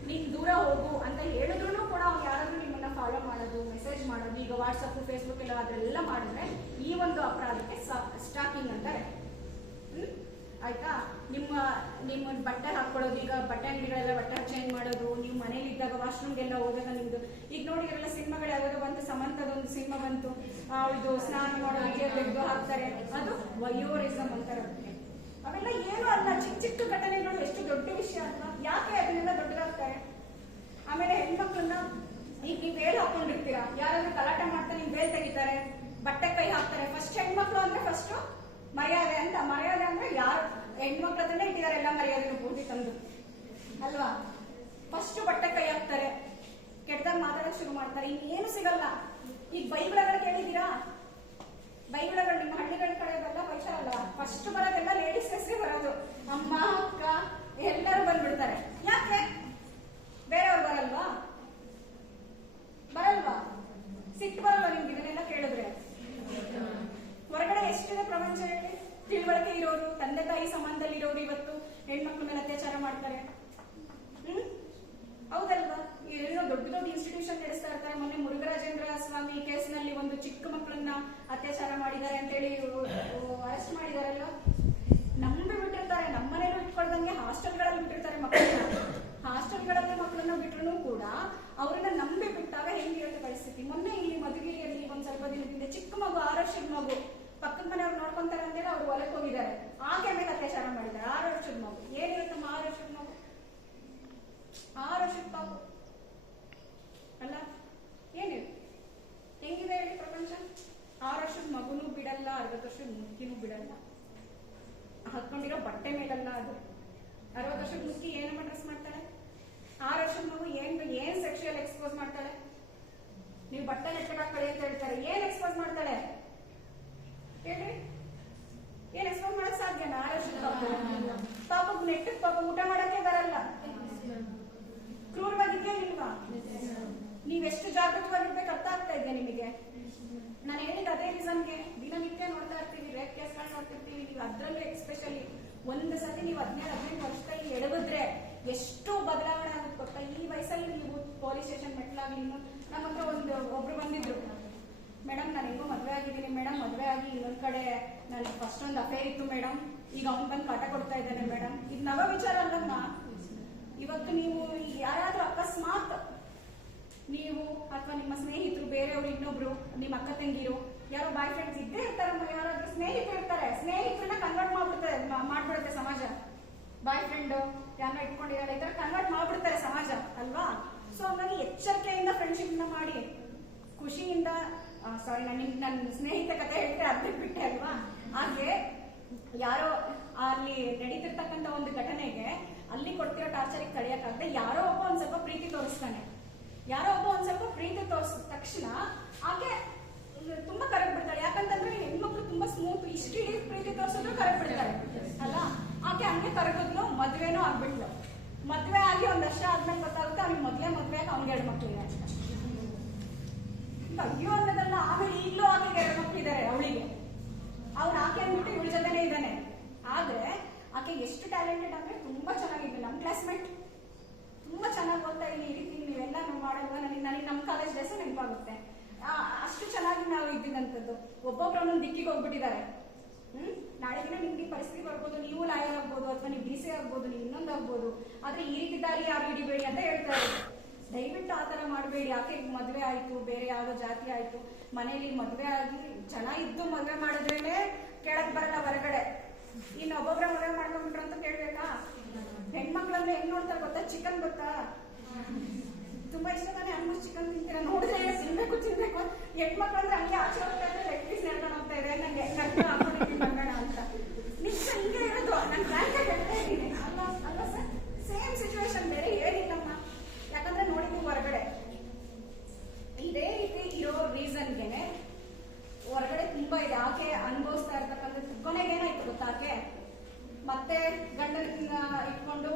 ನೀನ್ ದೂರ ಹೋಗು ಅಂತ ಹೇಳಿದ್ರು ಕೂಡ ಅವ್ರು ಯಾರಾದ್ರೂ ನಿಮ್ಮನ್ನ ಫಾಲೋ ಮಾಡೋದು, ಮೆಸೇಜ್ ಮಾಡೋದು, ಈಗ ವಾಟ್ಸಪ್, ಫೇಸ್ಬುಕ್ ಎಲ್ಲ ಅದೆಲ್ಲ ಮಾಡಿದ್ರೆ ಈ ಒಂದು ಅಪರಾಧಕ್ಕೆ ಸ್ಟಾಕಿಂಗ್ ಅಂತಾರೆ. ಆಯ್ತಾ? ನಿಮ್ಮ ಬಟ್ಟೆ ಹಾಕೊಳ್ಳೋದು, ಈಗ ಬಟ್ಟೆ ಅಂಗಡಿಗಳೆಲ್ಲ ಬಟ್ಟೆ ಚೇಂಜ್ ಮಾಡೋದು, ನೀವು ಮನೇಲಿ ಇದ್ದಾಗ ವಾಶ್ರೂಮ್ಗೆಲ್ಲ ಹೋದಾಗ ನಿಮ್ದು, ಈಗ ನೋಡಿದ್ರೆಲ್ಲ ಸಿನಿಮಾಗಳು ಯಾವ್ದಾದ್ರು ಬಂತು, ಸಮಂತದೊಂದು ಸಿನಿಮಾ ಬಂತು, ಇದು ಸ್ನಾನ ಮಾಡೋ ವಿಡಿಯೋ ತೆಗೆದು ಹಾಕ್ತಾರೆ, ಅದು ವಯೋರಿಸಮ್ ಅಂತಾರೆ. ಮರ್ಯಾದೆ ಅಂತ. ಮರ್ಯಾದೆ ಅಂದ್ರೆ ಯಾರು ಹೆಣ್ಮಕ್ಳ ಹತ್ರನೇ ಇಟ್ಟಿದ್ದಾರೆ ಎಲ್ಲ ಮರ್ಯಾದೆ ಪೂರ್ತಿ ತಂದು ಅಲ್ವಾ. ಫಸ್ಟ್ ಬಟ್ಟೆ ಕೈ ಹಾಕ್ತಾರೆ, ಕೆಟ್ಟದಾಗ ಮಾತಾಡಕ್ ಶುರು ಮಾಡ್ತಾರೆ, ಇನ್ನೇನು ಸಿಗಲ್ಲ. ಈಗ ಬೈಗುಳಗಳು ಕೇಳಿದ್ದೀರಾ? ಬೈಗುಳಗಳು ನಿಮ್ಮ ಹಳ್ಳಿಗಳ ಕಡೆ ಎಲ್ಲ ಬೈತಾರಲ್ಲ, ಫಸ್ಟ್ ಬರೋದೆಲ್ಲ ಲೇಡೀಸ್ ಹೆಸರೇ ಬರೋದು. ಅಮ್ಮ ಅಕ್ಕ ಎಲ್ಲರೂ ಬಂದ್ಬಿಡ್ತಾರೆ. ಯಾಕೆ? ಬೇರೆಯವ್ರು ಬರಲ್ವಾ? ಬರಲ್ವಾ? ಸಿಟ್ಟು ಬರಲ್ವಾ ನಿಮ್ಗೆ ಇದನ್ನೆಲ್ಲ ಕೇಳಿದ್ರೆ? ಹೊರಗಡೆ ಎಷ್ಟಿದೆ ಪ್ರಪಂಚ ಹೇಳಿ. ತಿಳುವಳಿಕೆ ಇರೋರು, ತಂದೆ ತಾಯಿ ಸಂಬಂಧದಲ್ಲಿ ಇರೋರು ಇವತ್ತು ಹೆಣ್ಮಕ್ಳ ಮೇಲೆ ಅತ್ಯಾಚಾರ ಮಾಡ್ತಾರೆ. ಹೌದಲ್ವಾ? ಏನೋ ದೊಡ್ಡ ದೊಡ್ಡ ಇನ್ಸ್ಟಿಟ್ಯೂಷನ್ ನಡೆಸ್ತಾ ಇರ್ತಾರೆ. ಮೊನ್ನೆ ಮುರುಘರಾಜೇಂದ್ರ ಸ್ವಾಮಿ ಕೇಸ್ನಲ್ಲಿ ಒಂದು ಚಿಕ್ಕ ಮಕ್ಕಳನ್ನ ಅತ್ಯಾಚಾರ ಮಾಡಿದ್ದಾರೆ ಅಂತೇಳಿ ಅರೆಸ್ಟ್ ಮಾಡಿದಾರಲ್ಲ. ನಂಬಿ ಬಿಟ್ಟಿರ್ತಾರೆ, ನಮ್ಮನೇಲೂ ಇಟ್ಕೊಳ್ದಂಗೆ ಹಾಸ್ಟೆಲ್ಗಳಲ್ಲಿ ಬಿಟ್ಟಿರ್ತಾರೆ ಮಕ್ಕಳನ್ನ. ಹಾಸ್ಟೆಲ್ಗಳಲ್ಲಿ ಮಕ್ಕಳನ್ನ ಬಿಟ್ರು ಕೂಡ ಅವ್ರನ್ನ ನಂಬಿ ಬಿಟ್ಟಾಗ ಹೆಂಗಿರುತ್ತೆ ಪರಿಸ್ಥಿತಿ. ಮೊನ್ನೆ ಇಲ್ಲಿ ಮಧುಗಿರಿಯಲ್ಲಿ ಒಂದ್ ಸ್ವಲ್ಪ ದಿನದಿಂದ ಚಿಕ್ಕ ಮಗು, 6 ವರ್ಷದ ಮಗು, ಪಕ್ಕದ ಮನೆಯವ್ರು ನೋಡ್ಕೊಂತಾರೆ ಅಂತೇಳಿ ಅವ್ರು ಹೊಲಕ್ಕೆ ಹೋಗಿದ್ದಾರೆ. ಆಕೆ ಮೇಲೆ ಅತ್ಯಾಚಾರ ಮಾಡಿದ್ದಾರೆ. 6 ವರ್ಷದ ಮಗು. ಏನಿರುತ್ತಮ್ಮ 6 ವರ್ಷದ ಮಗು? 6 ವರ್ಷದ ಪಾಪು ಅಲ್ಲ, ಏನಿರುತ್ತೆ? ಹೆಂಗಿದೆ ಹೇಳಿ ಪ್ರಪಂಚ? 6 ವರ್ಷದ ಮಗುನೂ ಬಿಡಲ್ಲ, 60 ವರ್ಷದ ಮುಕ್ಕಿನೂ ಬಿಡಲ್ಲ. ಹಾಕೊಂಡಿರೋ ಬಟ್ಟೆ ಮೇಲಲ್ಲ ಅದು. 60 ವರ್ಷದ ಮುಕ್ಕಿ ಏನಮ್ಮ ಡ್ರೆಸ್ ಮಾಡ್ತಾಳೆ? 6 ವರ್ಷದ ಮಗು ಏನ್ ಸೆಕ್ಷುಯಲ್ ಎಕ್ಸ್ಪೋಸ್ ಮಾಡ್ತಾಳೆ? ನೀವು ಬಟ್ಟೆ ನೆಟ್ಟಗಾಕಳಿ ಅಂತ ಹೇಳ್ತಾರೆ, ಏನ್ ಎಕ್ಸ್ಪೋಸ್ ಮಾಡ್ತಾಳೆ ಹೇಳಿ? ಏನ್ ಎಕ್ಸ್ಪೋಸ್ ಮಾಡಕ್ ಸಾಧ್ಯನಾ? 6 ವರ್ಷದ ಪಾಪ ನೆಟ್ಟಗ್ ಪಾಪ ಊಟ ಮಾಡಕ್ಕೆ ಬರಲ್ಲ. ಕ್ರೂರವಾಗಿದ್ಯಾ ಇಲ್ವಾ? ನೀವೆಷ್ಟು ಜಾಗೃತವಾಗಿರ್ಬೇಕು ಅರ್ಥ ಆಗ್ತಾ ಇದೆಯಾ ನಿಮಗೆ? ನಾನು ಹೇಳಿದ ಅದೇ ರೀಸನ್ಗೆ ದಿನನಿತ್ಯ ನೋಡ್ತಾ ಇರ್ತೀವಿ, ರೇಪ್ ಕೇಸ್ಗಳು ನೋಡ್ತಿರ್ತೀವಿ. ನೀವು ಅದ್ರಲ್ಲೂ ಎಕ್ಸ್ಪೆಷಲಿ ಒಂದು ಸತಿ ನೀವು 17-18 ವರ್ಷದಲ್ಲಿ ಎಡವಿದ್ರೆ ಎಷ್ಟು ಬದಲಾವಣೆ ಆಗುತ್ತೆ ಗೊತ್ತಾ? ಈ ವಯಸ್ಸಲ್ಲಿ ನೀವು ಪೊಲೀಸ್ ಸ್ಟೇಷನ್ ಮೆಟ್ಲಾಗ್ಲಿ. ನಮ್ಮ ಹತ್ರ ಒಬ್ರು ಬಂದಿದ್ರು, ಮೇಡಮ್ ನಾನು ಹೆಂಗೋ ಮದ್ವೆ ಆಗಿದ್ದೀನಿ ಮೇಡಮ್, ಮದ್ವೆ ಆಗಿ ಇನ್ನೊಂದ್ ಕಡೆ ನನಗೆ ಫಸ್ಟ್ ಒಂದು ಅಫೇರ್ ಇತ್ತು ಮೇಡಮ್, ಈಗ ಅವ್ನು ಬಂದು ಕಾಟ ಕೊಡ್ತಾ ಇದ್ದಾನೆ ಮೇಡಮ್. ಇದು ನವ ವಿಚಾರ ಅಲ್ಲಮ್ಮ. ಇವತ್ತು ನೀವು ಯಾರಾದ್ರೂ ಅಕಸ್ಮಾತ್ ನೀವು ಅಥವಾ ನಿಮ್ಮ ಸ್ನೇಹಿತರು, ಬೇರೆಯವರು, ಇನ್ನೊಬ್ರು ನಿಮ್ಮ ಅಕ್ಕ ತಂಗಿರು, ಯಾರೋ ಬಾಯ್ ಫ್ರೆಂಡ್ಸ್ ಇದ್ದೇ ಇರ್ತಾರಮ್ಮ. ಯಾರಾದ್ರೂ ಸ್ನೇಹಿತರು ಇರ್ತಾರೆ, ಸ್ನೇಹಿತರನ್ನ ಕನ್ವರ್ಟ್ ಮಾಡ್ಬಿಡುತ್ತೆ ಸಮಾಜ. ಬಾಯ್ ಫ್ರೆಂಡ್ ಯಾರನ್ನ ಇಟ್ಕೊಂಡಿದ್ದಾರೆ, ಈ ತರ ಕನ್ವರ್ಟ್ ಮಾಡ್ಬಿಡ್ತಾರೆ ಸಮಾಜ ಅಲ್ವಾ? ಸೊ ಹಂಗಾಗಿ ಎಚ್ಚರಿಕೆಯಿಂದ ಫ್ರೆಂಡ್ಶಿಪ್ ನ ಮಾಡಿ, ಖುಷಿಯಿಂದ. ಸಾರಿ, ನನ್ನ ಸ್ನೇಹಿತ ಕತೆ ಹೇಳ್ತಾರೆ ಅರ್ಧಕ್ಕೆ ಬಿಟ್ಟೆ ಅಲ್ವಾ? ಹಾಗೆ ಯಾರೋ ಅಲ್ಲಿ ನಡೀತಿರ್ತಕ್ಕಂಥ ಒಂದು ಘಟನೆಗೆ ಅಲ್ಲಿ ಕೊಡ್ತಿರೋ ಟಾರ್ಚರಿಗೆ ತಡೆಯಕ್ಕಾಗದೆ ಯಾರೋ ಒಬ್ಬ ಒಂದ್ ಸ್ವಲ್ಪ ಪ್ರೀತಿ ತೋರಿಸ್ತಾನೆ. ಯಾರೋ ಒಬ್ಬ ಒಂದ್ ಸ್ವಲ್ಪ ಪ್ರೀತಿ ತೋರಿಸಿದ ತಕ್ಷಣ ಆಕೆ ತುಂಬಾ ಕರೆಕ್ಟ್ ಬಿಡ್ತಾಳೆ. ಯಾಕಂತಂದ್ರೆ ಹೆಣ್ಮಕ್ಳು ತುಂಬಾ ಸ್ಮೂತ್, ಇಷ್ಟು ಪ್ರೀತಿ ತೋರಿಸಿದ್ರು ಕರೆಕ್ಟ್ ಬಿಡ್ತಾರೆ ಅಲ್ಲ. ಆಕೆ ಹಂಗೆ ಕರೆಗಿದ್ಲು, ಮದ್ವೆನೂ ಆಗ್ಬಿಟ್ಲು. ಮದ್ವೆ ಆಗಿ ಒಂದ್ ವರ್ಷ ಆದ್ಮೇಲೆ ಗೊತ್ತಾಗುತ್ತೆ ಅವ್ನಿಗೆ ಮದ್ವೆ ಆಗಿ ಅವ್ನಿಗೆ 2 ಮಕ್ಳಿದೆ. ಅಯ್ಯೋ ಅನ್ನೋದಲ್ಲ. ಆಮೇಲೆ ಈಗಲೂ ಆಕೆಗೆ 2 ಮಕ್ಳಿದ್ದಾರೆ ಅವಳಿಗೆ. ಅವ್ನು ಆಕೆ ಅಂದ್ಬಿಟ್ಟು ಇವಳ ಜೊತೆನೇ ಇದ್ದಾನೆ. ಆದ್ರೆ ಆಕೆ ಎಷ್ಟು ಟ್ಯಾಲೆಂಟೆಡ್ ಅಂದ್ರೆ ತುಂಬಾ ಚೆನ್ನಾಗಿದೆ. ನಮ್ಮ ಕ್ಲಾಸ್ಮೇಟ್ ತುಂಬಾ ಚೆನ್ನಾಗಿ ಓದ್ತಾ ಇದ್ದೀನಿ, ನೀವೆಲ್ಲ ಮಾಡಲ್ವಾ? ನನಗೆ ನಮ್ಮ ಕಾಲೇಜ್ ಡೇಸ್ ನೆನಪಾಗುತ್ತೆ. ಅಷ್ಟು ಚೆನ್ನಾಗಿ ನಾವು ಇದ್ದಿದ್ದಂಥದ್ದು. ಒಬ್ಬೊಬ್ರು ಒಂದೊಂದು ದಿಕ್ಕಿಗೆ ಹೋಗ್ಬಿಟ್ಟಿದ್ದಾರೆ. ನಾಳೆ ದಿನ ನಿಮ್ಗೆ ಪರಿಸ್ಥಿತಿ ಬರ್ಬೋದು, ನೀವು ಲಾಯರ್ ಆಗ್ಬೋದು, ಅಥವಾ ನೀವು DC ಆಗ್ಬೋದು, ನೀವು ಇನ್ನೊಂದು ಆಗ್ಬೋದು. ಆದ್ರೆ ಈ ರೀತಿ ದಾರಿ ಯಾರು ಹಿಡಿಬೇಡಿ ಅಂತ ಹೇಳ್ತಾರೆ. ದಯವಿಟ್ಟು ಆತರ ಮಾಡಬೇಡಿ. ಯಾಕೆ ಮದ್ವೆ ಆಯ್ತು, ಬೇರೆ ಯಾವ್ದೋ ಜಾತಿ ಆಯ್ತು, ಮನೇಲಿ ಮದ್ವೆ ಆಗಿ ಜನ ಇದ್ದು ಮದ್ವೆ ಮಾಡಿದ್ರೇನೆ ಕೇಳಕ್ ಬರಲ್ಲ ಹೊರಗಡೆ. ಇನ್ನು ಒಬ್ಬೊಬ್ರ ಮದ್ವೆ ಮಾಡ್ಕೊಂಡ್ಬಿಟ್ರು ಅಂತ ಕೇಳ್ಬೇಕಾ? ಹೆಣ್ಮಕ್ಳಂದ್ರೆ ಹೆಂಗ್ ನೋಡ್ತಾರೆ ಗೊತ್ತಾ? ಚಿಕನ್ ಗೊತ್ತಾ? ತುಂಬಾ ಇಷ್ಟ ತಾನೆ ಆಲ್ಮೋಸ್ಟ್ ಚಿಕನ್ ತಿಂತೀರಾ? ನೋಡಿದ್ರೆ ತಿನ್ಬೇಕು. ಹೆಣ್ಮಕ್ಳಂದ್ರೆ ಹಂಗೆ ಆಚೆ ಹೋಗ್ತಾ ಇದ್ರೆ ಲೆಗ್ ಪೀಸ್ ನಡ್ಕೊಂಡು ಹೋಗ್ತಾ ಇದೆ, ನಂಗೆ ಹಾಕೊಂಡಿದ್ದೀನಿ ಮಂಗಣ ಅಂತ. ನಿಜ ಹಿಂಗೆ ಇರೋದು. ನಾನು ಬ್ಯಾಂಕ್ ಹೇಳ್ತಾ ಇದ್ದೀನಿ ಅಲ್ಲ ಸರ್? ಸೇಮ್ ಸಿಚುವೇಶನ್, ಬೇರೆ ಏನಿಲ್ಲಮ್ಮ. ಯಾಕಂದ್ರೆ ನೋಡಿದ್ವಿ ಹೊರಗಡೆ ಇದೇ ರೀತಿ ಇರೋ ರೀಸನ್ಗೆನೆ ಹೊರಗಡೆ ತುಂಬಾ ಇದೆ. ಆಕೆ ಅನುಭವಿಸ್ತಾ ಇರ್ತಕ್ಕಂಥದ್ದು. ಕೊನೆಗೆ ಏನಾಯ್ತು ಗೊತ್ತಾ? ಆಕೆ ಮತ್ತೆ ಗಂಡನ ಇಟ್ಕೊಂಡು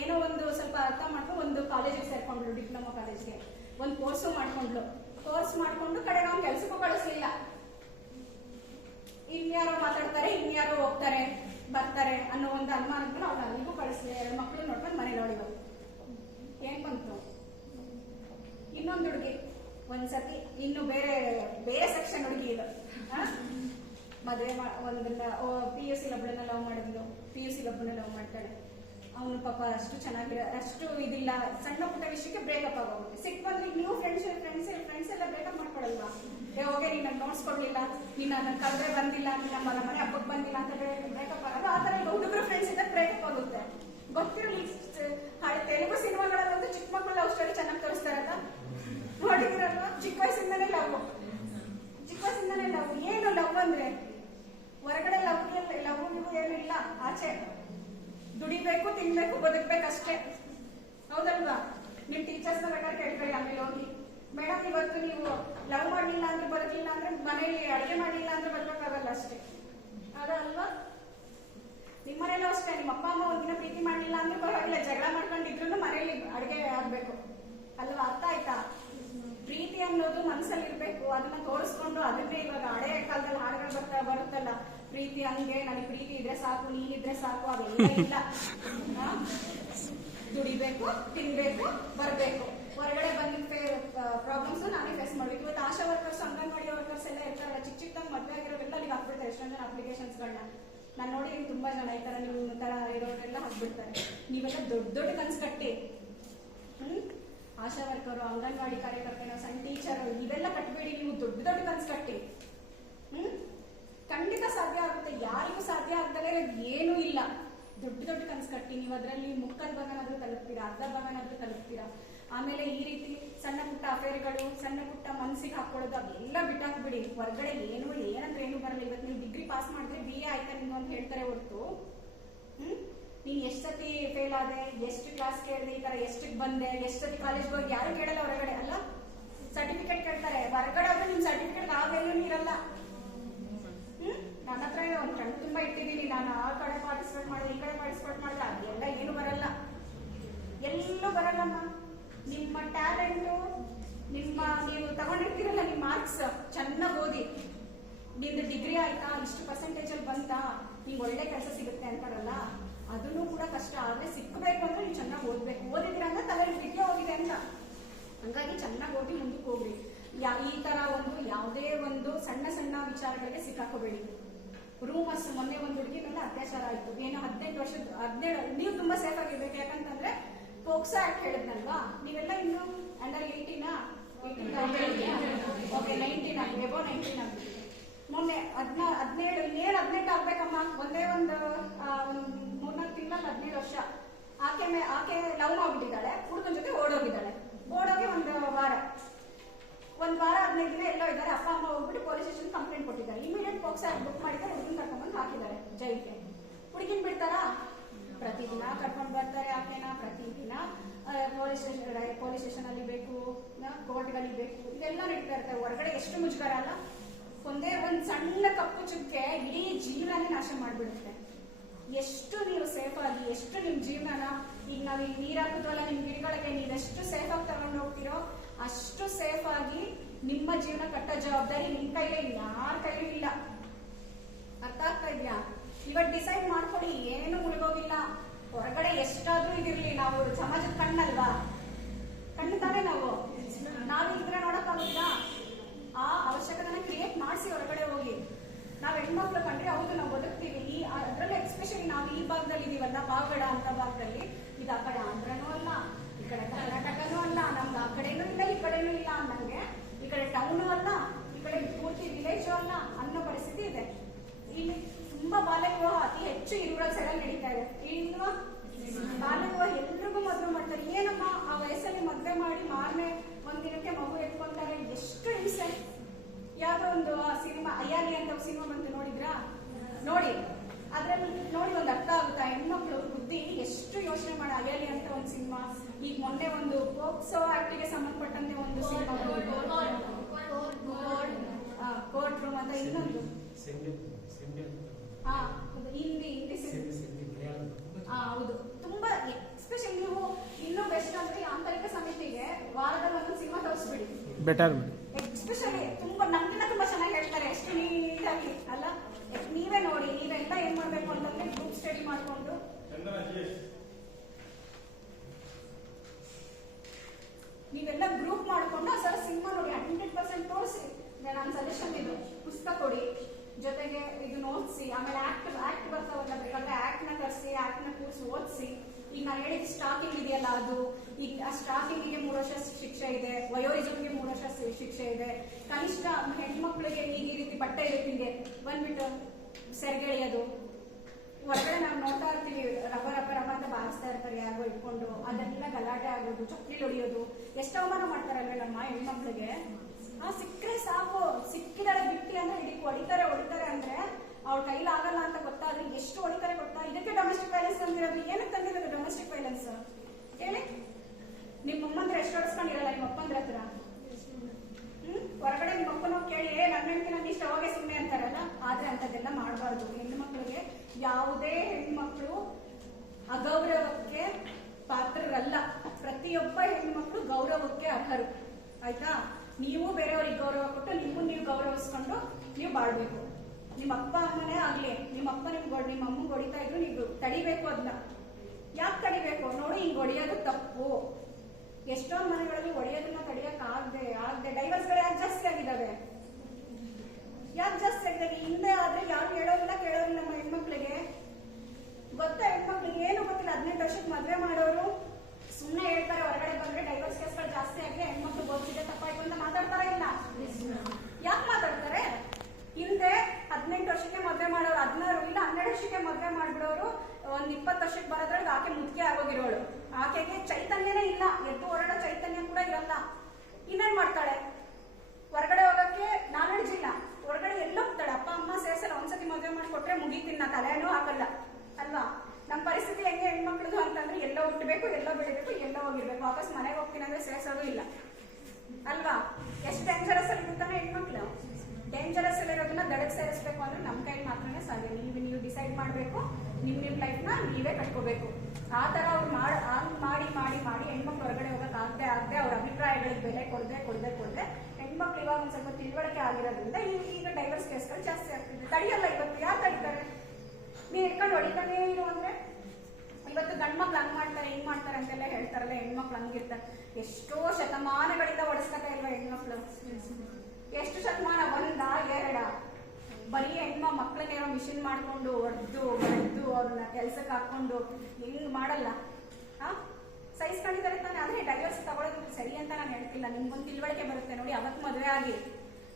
ಏನೋ ಒಂದು ಸ್ವಲ್ಪ ಅರ್ಥ ಮಾಡ್ಕೊಂಡು ಒಂದು ಕಾಲೇಜಿಗೆ ಸೇರ್ಕೊಂಡ್ಲು, ಡಿಪ್ಲೊಮಾ ಕಾಲೇಜ್ಗೆ. ಒಂದು ಕೋರ್ಸ್ ಮಾಡ್ಕೊಂಡು ಕಡೆಗೆ ಅವ್ನು ಕೆಲ್ಸಕ್ಕೂ ಕಳಿಸ್ಲಿಲ್ಲ. ಇನ್ಯಾರೋ ಮಾತಾಡ್ತಾರೆ, ಇನ್ಯಾರೋ ಹೋಗ್ತಾರೆ ಬರ್ತಾರೆ ಅನ್ನೋ ಒಂದು ಅನುಮಾನಕ್ಕೆ ಅವ್ನು ಅಲ್ಲಿಗೂ ಕಳಿಸ್ಲಿ. 2 ಮಕ್ಕಳು ನೋಡ್ಕೊಂಡು ಮನೇಲಿ ಏನ್ ಬಂತು? ಇನ್ನೊಂದು ಹುಡುಗಿ ಒಂದ್ಸತಿ ಇನ್ನು ಬೇರೆ ಸೆಕ್ಷನ್ ಹುಡುಗಿ ಇದು ಮದುವೆ ಒಂದನ್ನ PUC ಲಬ್ಬಳನ್ನ ಲವ್ ಮಾಡಿದ್ಲು. PUC ಲಬ್ಬನ ಲವ್ ಮಾಡ್ತಾಳೆ. ಅವನು ಪಾಪ ಅಷ್ಟು ಚೆನ್ನಾಗಿರೋ, ಅಷ್ಟು ಇದಿಲ್ಲ, ಸಣ್ಣ ಪುಟ್ಟ ವಿಷಯಕ್ಕೆ ಬ್ರೇಕಪ್ ಆಗೋಗುತ್ತೆ. ಸಿಟ್ಟು ಬಂದ್ರೆ ನೀವು ಫ್ರೆಂಡ್ಸ್ ಎಲ್ಲ ಬ್ರೇಕಪ್ ಮಾಡ್ಕೊಡಲ್ವಾ? ಹೋಗಿ ನೀನ್ ನಂಗೆ ನೋಟ್ಸ್ ಕೊಡ್ಲಿಲ್ಲ, ನೀನ್ ನನ್ನ ಕರೆದ್ರೆ ಬಂದಿಲ್ಲ, ನೀನ್ ನಮ್ಮ ಮನೆ ಹಬ್ಬಕ್ಕೆ ಬಂದಿಲ್ಲ ಅಂತ ಬ್ರೇಕಪ್ ಆಗೋದು. ಆ ತರ ಹುಡುಗರು ಫ್ರೆಂಡ್ಸ್ ಇದ್ದಾಗ ಬ್ರೇಕಪ್ ಆಗುತ್ತೆ. ಗೊತ್ತಿರಲಿ. ಹಳೆ ತೆಲುಗು ಸಿನಿಮಾಗಳಲ್ಲಂತೂ ಚಿಕ್ಕ ಮಕ್ಕಳು ಲವ್ ಸ್ಟೋರಿ ಚೆನ್ನಾಗಿ ತೋರಿಸ್ತಾರಲ್ಲ, ನೋಡಿದಿರಲ್ವಾ? ಚಿಕ್ಕ ವಯಸ್ಸಿಂದಾನೇ ಲವ್. ಏನು ಲವ್ ಅಂದ್ರೆ ಹೊರಗಡೆ ಆಚೆ ದುಡಿಬೇಕು, ತಿನ್ಬೇಕು, ಬದುಕ್ಬೇಕಷ್ಟೇ. ಹೌದಲ್ವಾ? ನಿಮ್ ಟೀಚರ್ಸ್ನ ಬೇಕಾದ್ರೆ ಕೇಳ್ಕೊಳ್ಳಿ ಆಮೇಲೆ ಹೋಗಿ, ಮೇಡಮ್ ಇವತ್ತು ನೀವು ಲವ್ ಮಾಡಲಿಲ್ಲ ಅಂದ್ರೆ ಬದುಕಲಿಲ್ಲ ಅಂದ್ರೆ ಮನೇಲಿ ಅಡುಗೆ ಮಾಡಲಿಲ್ಲ ಅಂದ್ರೆ ಬದುಕೋಕ್ಕಾಗಲ್ಲ ಅಷ್ಟೇ. ಅದಲ್ವಾ? ನಿಮ್ಮನೇಲೂ ಅಷ್ಟೇ, ನಿಮ್ಮ ಅಪ್ಪ ಅಮ್ಮ ಒಂದಿನ ಪ್ರೀತಿ ಮಾಡಲಿಲ್ಲ ಅಂದ್ರೆ ಪರವಾಗಿಲ್ಲ, ಜಗಳ ಮಾಡ್ಕೊಂಡಿದ್ರು ಮನೇಲಿ ಅಡುಗೆ ಆಗ್ಬೇಕು ಅಲ್ವಾ? ಅರ್ಥ ಆಯ್ತಾ? ಪ್ರೀತಿ ಅನ್ನೋದು ಮನಸ್ಸಲ್ಲಿ ಇರ್ಬೇಕು, ಅದನ್ನ ತೋರಿಸ್ಕೊಂಡು ಅದನ್ನೇ ಇವಾಗ ಹಳೆ ಕಾಲದಲ್ಲಿ ಹಾಡುಗಳು ಬರುತ್ತಲ್ಲ, ಪ್ರೀತಿ ಹಂಗೆ, ನನಗೆ ಪ್ರೀತಿ ಇದ್ರೆ ಸಾಕು, ನೀನಿದ್ರೆ ಸಾಕು, ಅವೆಲ್ಲ ಇಲ್ಲ. ದುಡಿಬೇಕು, ತಿನ್ಬೇಕು, ಬರ್ಬೇಕು. ಹೊರಗಡೆ ಬಂದಿದ್ದ ಪ್ರಾಬ್ಲಮ್ಸ್ ನಾವೇ ಫೇಸ್ ಮಾಡ್ಬೇಕು. ಇವತ್ತು ಆಶಾ ವರ್ಕರ್ಸ್, ಅಂಗನವಾಡಿ ವರ್ಕರ್ಸ್ ಎಲ್ಲ ಇರ್ತಾರಲ್ಲ, ಚಿಕ್ಕದಾಗಿ ಮದುವೆ ಆಗಿರೋರೆಲ್ಲ ನೀವು ಹಾಕ್ಬಿಡ್ತಾರೆ ಎಷ್ಟೊಂದು ಜನ ಅಪ್ಲಿಕೇಶನ್ಸ್ಗಳನ್ನ. ನಾನು ನೋಡಿ ತುಂಬಾ ಜನ ಈ ತರ ನೀವು ತರ ಇರೋರೆಲ್ಲ ಹಾಕ್ಬಿಡ್ತಾರೆ. ನೀವೆಲ್ಲ ದೊಡ್ಡ ದೊಡ್ಡ ಕನ್ಸು ಕಟ್ಟಿ, ಆಶಾ ವರ್ಕರು, ಅಂಗನವಾಡಿ ಕಾರ್ಯಕರ್ತರು, ಸಣ್ಣ ಟೀಚರು, ಇವೆಲ್ಲ ಕಟ್ಬೇಡಿ. ನೀವು ದೊಡ್ಡ ದೊಡ್ಡ ಕನ್ಸು ಕಟ್ಟಿ. ಖಂಡಿತ ಸಾಧ್ಯ ಆಗುತ್ತೆ. ಯಾರಿಗೂ ಸಾಧ್ಯ ಆಗ್ದಲೇ ಏನೂ ಇಲ್ಲ. ದೊಡ್ಡ ದೊಡ್ಡ ಕನ್ಸು ಕಟ್ಟಿ ನೀವು ಅದರಲ್ಲಿ ಮುಕ್ಕಾಲ್ ಭಾಗನಾದ್ರೂ ತಲುಪ್ತೀರಾ, ಅರ್ಧ ಭಾಗನಾದ್ರೂ ತಲುಪ್ತೀರಾ. ಆಮೇಲೆ ಈ ರೀತಿ ಸಣ್ಣ ಪುಟ್ಟ ಅಫೇರ್ಗಳು, ಸಣ್ಣ ಪುಟ್ಟ ಮನಸ್ಸಿಗೆ ಹಾಕೊಳ್ಳೋದು ಅವೆಲ್ಲ ಬಿಟ್ಟಾಕ್ಬಿಡಿ. ಹೊರಗಡೆ ಏನಂದ್ರೆ ಏನು ಬರಲ್ಲ. ಇವತ್ತು ನೀವು ಡಿಗ್ರಿ ಪಾಸ್ ಮಾಡಿದ್ರೆ BA ಆಯ್ತಾ ನಿಮ್ಗೆ ಅಂತ ಹೇಳ್ತಾರೆ ಹೊರತು, ನೀನ್ ಎಷ್ಟು ಸತಿ ಫೇಲ್ ಆದೆ, ಎಷ್ಟು ಕ್ಲಾಸ್ ಕೇಳಿದೆ, ಈ ತರ ಎಷ್ಟಕ್ಕೆ ಬಂದೆ, ಎಷ್ಟು ಸತಿ ಕಾಲೇಜ್ಗೆ ಹೋಗಿ ಯಾರು ಕೇಳಲ್ಲ. ಹೊರಗಡೆ ಅಲ್ಲ ಸರ್ಟಿಫಿಕೇಟ್ ಕೇಳ್ತಾರೆ, ಹೊರಗಡೆ ಆದ್ರೆ ನಿಮ್ ಸರ್ಟಿಫಿಕೇಟ್ ಆ ವ್ಯಾಲ್ಯೂನು ಇರಲ್ಲ. ನನ್ನ ಹತ್ರ ಒಂದು ಕಣ್ಣು ತುಂಬಾ ಇಟ್ಟಿದ್ದೀನಿ, ನಾನು ಆ ಕಡೆ ಪಾರ್ಟಿಸಿಪೇಟ್ ಮಾಡಿದೆ, ಈ ಕಡೆ ಪಾರ್ಟಿಸಿಪೇಟ್ ಮಾಡಿದೆ, ಅದೆಲ್ಲ ಏನು ಬರಲ್ಲ, ಎಲ್ಲೂ ಬರಲ್ಲಮ್ಮ. ನಿಮ್ಮ ಟ್ಯಾಲೆಂಟು, ನೀವು ತಗೊಂಡಿರ್ತೀರಲ್ಲ ನಿಮ್ಮ ಮಾರ್ಕ್ಸ್, ಚೆನ್ನಾಗಿ ಓದಿ. ನಿಮ್ದು ಡಿಗ್ರಿ ಆಯ್ತಾ, ಇಷ್ಟು ಪರ್ಸೆಂಟೇಜಲ್ಲಿ ಬಂತಾ, ನಿಮ್ಗೆ ಒಳ್ಳೆ ಕೆಲಸ ಸಿಗುತ್ತೆ ಅಂತಾರಲ್ಲ, ಅದನ್ನು ಕೂಡ ಕಷ್ಟ. ಆದ್ರೆ ಸಿಕ್ಕಬೇಕು ಅಂದ್ರೆ ನೀವು ಚೆನ್ನಾಗಿ ಓದ್ಬೇಕು. ಓದಿದ್ರೆ ಅಂದ್ರೆ ತಲೆ ವಿದ್ಯೆ ಹೋಗಿದೆ ಅಂತ. ಹಂಗಾಗಿ ಚೆನ್ನಾಗಿ ಓದಿ ಮುಂದಕ್ಕೆ ಹೋಗ್ರಿ. ಈ ತರ ಯಾವುದೇ ಒಂದು ಸಣ್ಣ ಸಣ್ಣ ವಿಚಾರಗಳಿಗೆ ಸಿಕ್ಕಾಕೋಬೇಡಿ. ರೂಮರ್ಸ್, ಮೊನ್ನೆ ಒಂದು ಹುಡುಗಿ ಮೇಲೆ ಅತ್ಯಾಚಾರ ಆಯ್ತು, ಏನೋ 17 ನೀವು ತುಂಬಾ ಸೇಫ್ ಆಗಿರ್ಬೇಕು. ಯಾಕಂತಂದ್ರೆ ಪೋಕ್ಸೋ ಆಕ್ಟ್ ಹೇಳಿದ್ನಲ್ವಾ, ನೀವೆಲ್ಲ ಇನ್ನು ಅಂಡರ್ 18 ಓಕೆ 19 ಆಗಿ ಎಬೋ 19 ಆಗ್ಬಿಟ್ಟಿದೆ. ಮೊನ್ನೆ 17 ಆಗ್ಬೇಕಮ್ಮ. ಒಂದೇ ಒಂದು 3-4 ತಿಂಗಳಲ್ಲಿ 17 ವರ್ಷ. ಆಕೆ ಲವ್ ಮಾಡ್ಬಿಟ್ಟಿದ್ದಾಳೆ, ಹುಡುಗನ ಜೊತೆ ಓಡೋಗಿ ಒಂದು ವಾರ 15 ದಿನ ಎಲ್ಲೋ ಇದ್ದಾರೆ. ಅಪ್ಪ ಅಮ್ಮ ಹೋಗ್ಬಿಟ್ಟು ಪೊಲೀಸ್ ಸ್ಟೇಷನ್ ಕಂಪ್ಲೇಂಟ್ ಕೊಟ್ಟಿದ್ದಾರೆ. ಇಮಿಡಿಯೇಟ್ ಪೋಕ್ಸೋ ಆಕ್ಟ್ ಬುಕ್ ಮಾಡಿದ್ದಾರೆ, ಹುಡುಗನ್ ಕರ್ಕೊಂಡ್ಬಂದು ಹಾಕಿದ್ದಾರೆ ಜೈಲಿಗೆ. ಹುಡುಗಿನ್ ಬಿಡ್ತಾರಾ? ಪ್ರತಿದಿನ ಕರ್ಕೊಂಡು ಬರ್ತಾರೆ ಆಕೆನ. ಪ್ರತಿದಿನ ಪೊಲೀಸ್ ಸ್ಟೇಷನ್ ಅಲ್ಲಿ ಬೇಕು, ಕೋರ್ಟ್ಗಳಿಗೆ ಬೇಕು, ಇದೆಲ್ಲ ನಡೀತಾ ಇರ್ತಾರೆ. ಹೊರಗಡೆ ಎಷ್ಟು ಮುಜುಗರ ಅಲ್ಲ. ಒಂದೇ ಒಂದು ಸಣ್ಣ ಕಪ್ಪು ಚುಕ್ಕೆ ಇಡೀ ಜೀವನನೇ ನಾಶ ಮಾಡ್ಬಿಡುತ್ತೆ. ಎಷ್ಟು ನೀವು ಸೇಫ್ ಆಗಿ, ಎಷ್ಟು ನಿಮ್ ಜೀವನನ, ಈಗ ನಾವು ಈಗ ನೀರ್ ಹಾಕಿದ್ವಲ್ಲ ನಿಮ್ ಗಿಡಗಳಿಗೆ, ನೀವೆಷ್ಟು ಸೇಫ್ ಆಗಿ ತಗೊಂಡು ಹೋಗ್ತಿರೋ ಅಷ್ಟು ಸೇಫ್ ಆಗಿ ನಿಮ್ಮ ಜೀವನ ಕಟ್ಟೋ ಜವಾಬ್ದಾರಿ ನಿಮ್ ಕೈಲೇ, ಯಾರ ಕೈಲೂ ಇಲ್ಲ. ಅರ್ಥ ಆಗ್ತಾ ಇದ್ಯಾ? ಇವತ್ತು ಡಿಸೈಡ್ ಮಾಡ್ಕೊಳ್ಳಿ, ಏನೇನು ಮುಳುಗೋಗಿಲ್ಲ. ಹೊರಗಡೆ ಎಷ್ಟಾದ್ರೂ ಇದಿರ್ಲಿ, ನಾವು ಸಮಾಜದ ಕಣ್ಣಲ್ವಾ, ಕಣ್ಣು ತಾನೇ ನಾವಿದ್ರೆ ನೋಡಕ್ಕಾಗುತ್ತಾ? ಆ ಅವಶ್ಯಕತೆನ ಕ್ರಿಯೇಟ್ ಮಾಡಿಸಿ ಹೊರಗಡೆ ಹೋಗಿ. ನಾವ್ ಹೆಣ್ಮಕ್ಳು ಕಂಡ್ರೆ ಹೌದು ನಾವು ಬದುಕ್ತೀವಿ. ಅದ್ರಲ್ಲಿ ಎಕ್ಸ್ಪೆಷಲಿ ನಾವು ಈ ಭಾಗದಲ್ಲಿ ಇದೀವಲ್ಲ, ಪಾವಗಡ ಅಂತ ಭಾಗದಲ್ಲಿ, ಇದು ಆ ಕಡೆ ಆಂಧ್ರನೂ ಅಲ್ಲ, ಈ ಕಡೆ ಕರ್ನಾಟಕನೂ ಅಲ್ಲ, ನಮ್ದು ಆ ಕಡೆನೂ ಇಲ್ಲ ಈ ಕಡೆನೂ ಇಲ್ಲ ಅನ್ನಂಗೆ, ಈ ಕಡೆ ಟೌನು ಅಲ್ಲ, ಈ ಕಡೆ ಪೂರ್ತಿ ವಿಲೇಜು ಅಲ್ಲ ಅನ್ನೋ ಪರಿಸ್ಥಿತಿ ಇದೆ. ಇಲ್ಲಿ ತುಂಬಾ ಬಾಲ್ಯ ವಿವಾಹ ಅತಿ ಹೆಚ್ಚು ಇರುವಲ್ಲಿ ಸೆಡಲ್ ನಡೀತಾ ಇದೆ. ಇಲ್ವಾ? ಬಾಲ್ಯ ವಿವಾಹ ಎಲ್ರಿಗೂ ಮದುವೆ ಮಾಡ್ತಾರೆ. ಏನಮ್ಮ ಆ ವಯಸ್ಸಲ್ಲಿ ಮದುವೆ ಮಾಡಿ ಮಾರನೇ ಒಂದಿನಕ್ಕೆ ಮಗು ಎತ್ಕೊಂತಾರೆ, ಎಷ್ಟು ಹಿಂಸೆ. ಯಾವ್ದೋ ಒಂದು ಸಿನಿಮಾ ಅಯ್ಯಾಲಿ ಅಂತ ಸಿನಿಮಾ ಬಂತು, ನೋಡಿದ್ರಾ? ನೋಡಿ, ಅದ್ರಲ್ಲಿ ನೋಡಿ ಒಂದು ಅರ್ಥ ಆಗುತ್ತಾ ಹೆಣ್ಮಕ್ಳು ಬುದ್ಧಿ ಎಷ್ಟು ಯೋಚನೆ ಮಾಡಿ. ಅಯ್ಯಾಲಿ ಅಂತ ಒಂದು ಸಿನಿಮಾ, ಈಗ ಮೊನ್ನೆ ಒಂದು ಪೋಕ್ಸೋ ಆಕ್ಟಿಗೆ ಸಂಬಂಧಪಟ್ಟಂತೆ ಒಂದು ಸಿನಿಮಾ, ಕೋರ್ಟ್ ರೂಮ್ ಅಂತ ಇನ್ನೊಂದು, ಹಿಂದಿ ಹೌದು. ತುಂಬಾ ಎಸ್ಪೆಷಲಿ ನೀವು ಇನ್ನೂ ಬೆಸ್ಟ್ ಅಂದ್ರೆ ಆಂತರಿಕ ಸಮಿತಿಗೆ ವಾರದಲ್ಲಿ ಒಂದು ಸಿನಿಮಾ ತೋರಿಸ್ಬಿಡಿ, ಬೆಟರ್. ಎಸ್ಪೆಷಲಿ ತುಂಬಾ ನಮ್ಗಿನ್ನ ತುಂಬಾ ಚೆನ್ನಾಗಿ ಹೇಳ್ತಾರೆ, ಎಷ್ಟು ನೀಟಾಗಿ ಅಲ್ಲ. ನೀವೇ ನೋಡಿ, ನೀವೆಲ್ಲ ಏನ್ ಮಾಡ್ಬೇಕು ಅಂತಂದ್ರೆ ಗ್ರೂಪ್ ಸ್ಟಡಿ ಮಾಡ್ಕೊಂಡು ನೀವೆಲ್ಲ ಗ್ರೂಪ್ ಮಾಡ್ಕೊಂಡು ಸರ್ ಸಿನಿಮಾ ನೋಡಿ 100% ತೋರಿಸಿ. ನನ್ನ ಸಜೆಷನ್ ಇದು, ಪುಸ್ತಕ ಕೊಡಿ, ಜೊತೆಗೆ ಇದನ್ನ ಓದಿಸಿ. ಆಮೇಲೆ ಆಕ್ಟ್ ಬರ್ತಾವಲ್ಲ, ಬೇಕಾದ್ರೆ ಆಕ್ಟ್ ನ ತರಿಸಿ, ಆಕ್ಟ್ ನ ಕೂರಿಸಿ ಓದಿಸಿ. ಈಗ ನಾನು ಹೇಳಿದ ಸ್ಟಾಕಿಂಗ್ ಇದೆಯಲ್ಲ, ಅದು ಈಗ ಆ ಸ್ಟಾಕಿಂಗಿಗೆ 3 ವರ್ಷ ಶಿಕ್ಷೆ ಇದೆ, ವಯೋರಿಜಮ್ಗೆ 3 ವರ್ಷ ಶಿಕ್ಷೆ ಇದೆ. ಕನಿಷ್ಠ ಹೆಣ್ಮಕ್ಳಿಗೆ ಈಗ ಈ ರೀತಿ ಬಟ್ಟೆ ಇರುತ್ತಿದೆ ಬಂದ್ಬಿಟ್ಟು ಸೆರ್ಗೆಳೆಯೋದು, ಹೊರಗಡೆ ನಾವು ನೋಡ್ತಾ ಇರ್ತೀವಿ, ರಬ್ಬ ಅಂತ ಬಾರಿಸ್ತಾ ಇರ್ತಾರೆ ಯಾರಿಗೋ ಇಟ್ಕೊಂಡು, ಅದನ್ನೆಲ್ಲ ಗಲಾಟೆ ಆಗೋದು, ಚಪ್ಪಲಿ ಹೊಡಿಯೋದು, ಎಷ್ಟು ಅವಮಾನ ಮಾಡ್ತಾರಲ್ವೇ ನಮ್ಮ ಹೆಣ್ಮಕ್ಳಿಗೆ. ಸಿಕ್ಕರೆ ಸಾಕು, ಸಿಕ್ಕಿದಾಳೆ ಬಿಟ್ಟಿ ಅಂದ್ರೆ ಹಿಡಿಕು ಹೊಡಿತಾರೆ ಅಂದ್ರೆ ಅವ್ಳ ಕೈಲಿ ಆಗಲ್ಲ ಅಂತ ಗೊತ್ತಾದ್ರೆ ಎಷ್ಟು ಹೊಡಿತಾರೆ ಗೊತ್ತಾ? ಇದಕ್ಕೆ ಡೊಮೆಸ್ಟಿಕ್ ವೈಲೆನ್ಸ್ ಅಂದಿರೋದು. ಏನಕ್ಕೆ ತಂದಿರೋದು ಡೊಮೆಸ್ಟಿಕ್ ವೈಲೆನ್ಸ್ ಹೇಳಿ? ನಿಮ್ಮ ಅಮ್ಮಂದ್ರೆ ಎಷ್ಟು ಹೊಡಿಸ್ಕೊಂಡಿರಲ್ಲ ನಿಮ್ಮ ಅಪ್ಪಂದ್ರ ಹತ್ರ. ಹೊರಗಡೆ ನಿಮ್ಮ ಅಪ್ಪನ ಕೇಳಿ ನನ್ನ ಹೆಂಡತಿ ನನ್ನ ಇಷ್ಟ ಅವಾಗೆ ಸುಮ್ಮನೆ ಅಂತಾರಲ್ಲ. ಆದ್ರೆ ಅಂತದೆಲ್ಲ ಮಾಡಬಾರ್ದು. ಹೆಣ್ಣು ಮಕ್ಕಳಿಗೆ ಯಾವುದೇ ಹೆಣ್ಮಕ್ಳು ಅಗೌರವಕ್ಕೆ ಪಾತ್ರರಲ್ಲ. ಪ್ರತಿಯೊಬ್ಬ ಹೆಣ್ಮಕ್ಳು ಗೌರವಕ್ಕೆ ಅರ್ಹರು. ಆಯ್ತಾ? ನೀವು ಬೇರೆಯವ್ರಿಗೆ ಗೌರವ ಕೊಟ್ಟು ನಿಮ್ಮನ್ನು ನೀವು ಗೌರವಿಸ್ಕೊಂಡು ನೀವು ಬಾಳ್ಬೇಕು. ನಿಮ್ಮ ಅಪ್ಪ ಅಮ್ಮನೇ ಆಗ್ಲಿ, ನಿಮ್ಮ ಅಪ್ಪ ನಿಮ್ಮ ಅಮ್ಮಂಗೆ ಹೊಡಿತಾ ಇದ್ರು, ನೀವು ತಡಿಬೇಕು. ಅದನ್ನ ಯಾಕೆ ತಡಿಬೇಕು? ನೋಡಿ, ಹಿಂಗ್ ಹೊಡಿಯೋದು ತಪ್ಪು. ಎಷ್ಟೊಂದು ಮನೆಗಳಲ್ಲಿ ಹೊಡೆಯೋದನ್ನ ತಡಿಯಕ್ ಆಗದೆ ಡೈವರ್ಸ್ಗಳು ಯಾಕೆ ಜಾಸ್ತಿ ಆಗಿದ್ದಾವೆ? ಯಾಕೆ ಜಾಸ್ತಿ ಆಗಿದ್ದಾವೆ? ಹಿಂದೆ ಆದ್ರೆ ಯಾರು ಹೇಳೋದಿಲ್ಲ ಕೇಳೋದಿಲ್ಲ. ನಮ್ಮ ಹೆಣ್ಮಕ್ಳಿಗೆ ಗೊತ್ತಾ? ಹೆಣ್ಮಕ್ಳಿಗೆ ಏನು ಗೊತ್ತಿಲ್ಲ. 18 ವರ್ಷಕ್ಕೆ ಮದುವೆ ಮಾಡೋರು ಸುಮ್ಮನೆ ಹೇಳ್ತಾರೆ. ಹೊರಗಡೆ ಬಂದ್ರೆ ಡೈವರ್ಸ್ ಕೇಸ್ಗಳು ಜಾಸ್ತಿ ಆಗಿ ಹೆಣ್ಮಕ್ಳು ಓದಿಸಿದೆ ತಪ್ಪಾಯ್ತು ಅಂತ ಮಾತಾಡ್ತಾರ ಇಲ್ಲ? ಯಾಕೆ ಮಾತಾಡ್ತಾರೆ? ಹಿಂದೆ 18 ವರ್ಷಕ್ಕೆ ಮದುವೆ ಮಾಡೋರು 16 ಇಲ್ಲ 12 ವರ್ಷಕ್ಕೆ ಮದುವೆ ಮಾಡ್ಬಿಡೋರು ಒಂದ್ 20 ವರ್ಷಕ್ಕೆ ಬರೋದ್ರಲ್ಲಿ ಆಕೆ ಮುದುಕೆ ಆಗೋಗಿರೋಳು. ಆಕೆಗೆ ಚೈತನ್ಯನೇ ಇಲ್ಲ, ಎದ್ದು ಹೊರಡೋ ಚೈತನ್ಯ ಕೂಡ ಇರಲ್ಲ. ಇನ್ನೇನ್ ಮಾಡ್ತಾಳೆ? ಹೊರಗಡೆ ಹೋಗಕ್ಕೆ ನಾಲೆಡ್ಜ್ ಇಲ್ಲ. ಹೊರಗಡೆ ಎಲ್ಲೋಗ್ತಾಳೆ? ಅಪ್ಪ ಅಮ್ಮ ಸೇರ್ಸಲ್ಲ. ಒಂದ್ಸತಿ ಮದುವೆ ಮಾಡಿಕೊಟ್ರೆ ಮುಗೀತೀನಿ, ನಾ ತಲೆನೂ ಹಾಕಲ್ಲ ಅಲ್ವಾ? ನಮ್ಮ ಪರಿಸ್ಥಿತಿ ಹೆಂಗೆ ಹೆಣ್ಮಕ್ಳದು ಅಂತಂದ್ರೆ ಎಲ್ಲೋ ಹುಟ್ಟಬೇಕು, ಎಲ್ಲೋ ಬೆಳಿಬೇಕು, ಎಲ್ಲೋ ಹೋಗಿರ್ಬೇಕು. ವಾಪಸ್ ಮನೆಗೆ ಹೋಗ್ತೀನಿ ಅಂದ್ರೆ ಸೇರ್ಸೋದು ಇಲ್ಲ ಅಲ್ವಾ? ಎಷ್ಟು ಡೇಂಜರಸ್ ಅಲ್ಲಿ ಇರ್ತಾನೆ ಹೆಣ್ಮಕ್ಳು. ಡೇಂಜರಸ್ ಅಲ್ಲಿರೋದನ್ನ ದಡಕ್ಕೆ ಸೇರಿಸ್ಬೇಕು ಅಂದ್ರೆ ನಮ್ಮ ಕೈ ಮಾತ್ರನೇ ಸಾಧ್ಯ. ನೀವು ಡಿಸೈಡ್ ಮಾಡಬೇಕು. ನಿಮ್ಮ ಲೈಫ್ ನ ನೀವೇ ಕಟ್ಕೋಬೇಕು. ಆ ತರ ಅವ್ರು ಮಾಡಿ ಹೆಣ್ಮಕ್ಳು ಹೊರಗಡೆ ಹೋಗಕ್ ಆಗದೆ ಅವ್ರ ಅಭಿಪ್ರಾಯಗಳಿಗೆ ಬೆಲೆ ಕೊಡದೆ ಹೆಣ್ಮಕ್ಳು ಇವಾಗ ಒಂದ್ ಸ್ವಲ್ಪ ತಿಳುವಳಿಕೆ ಆಗಿರೋದ್ರಿಂದ ಈಗ ಡೈವರ್ಸ್ ಕೇಸ್ಗಳು ಜಾಸ್ತಿ ಆಗ್ತಿದೆ. ತಡಿಯಲ್ಲ. ಇವತ್ತು ಯಾರು ತಡಿತಾರೆ? ನೀವು ಇಟ್ಕೊಂಡು ಹೊಡಿತಾನೆ ಇರು ಅಂದ್ರೆ ಇವತ್ತು ಗಂಡ್ಮಕ್ಳು ಹಂಗ್ ಮಾಡ್ತಾರೆ ಹಿಂಗ್ ಮಾಡ್ತಾರೆ ಅಂತೆಲ್ಲ ಹೇಳ್ತಾರಲ್ಲ. ಹೆಣ್ಮಕ್ಳು ಹಂಗಿರ್ತಾರೆ. ಎಷ್ಟೋ ಶತಮಾನಗಳಿಂದ ಹೊಡಿಸ್ಕೊತಾ ಇಲ್ವಾ ಹೆಣ್ಮಕ್ಳು? ಎಷ್ಟು ಶತಮಾನ? 1 2 ಬರೀ ಮಕ್ಕಳನ್ನೇನೋ ಮಿಷಿನ್ ಮಾಡ್ಕೊಂಡು ಹೊಡೆದು ಅವ್ರನ್ನ ಕೆಲ್ಸಕ್ಕೆ ಹಾಕೊಂಡು ಹಿಂಗ್ ಮಾಡಲ್ಲ. ಸಹಿಸ್ಕೊಂಡಿದ್ದಾರೆ ತಾನೆ. ಆದ್ರೆ ಡೈವರ್ಸ್ ತಗೊಳ್ಳೋದು ಸರಿ ಅಂತ ನಾನು ಹೇಳ್ತಿಲ್ಲ. ನಿಮ್ಗೊಂದು ತಿಳುವಳಿಕೆ ಬರುತ್ತೆ ನೋಡಿ. ಅವತ್ತು ಮದುವೆ ಆಗಿ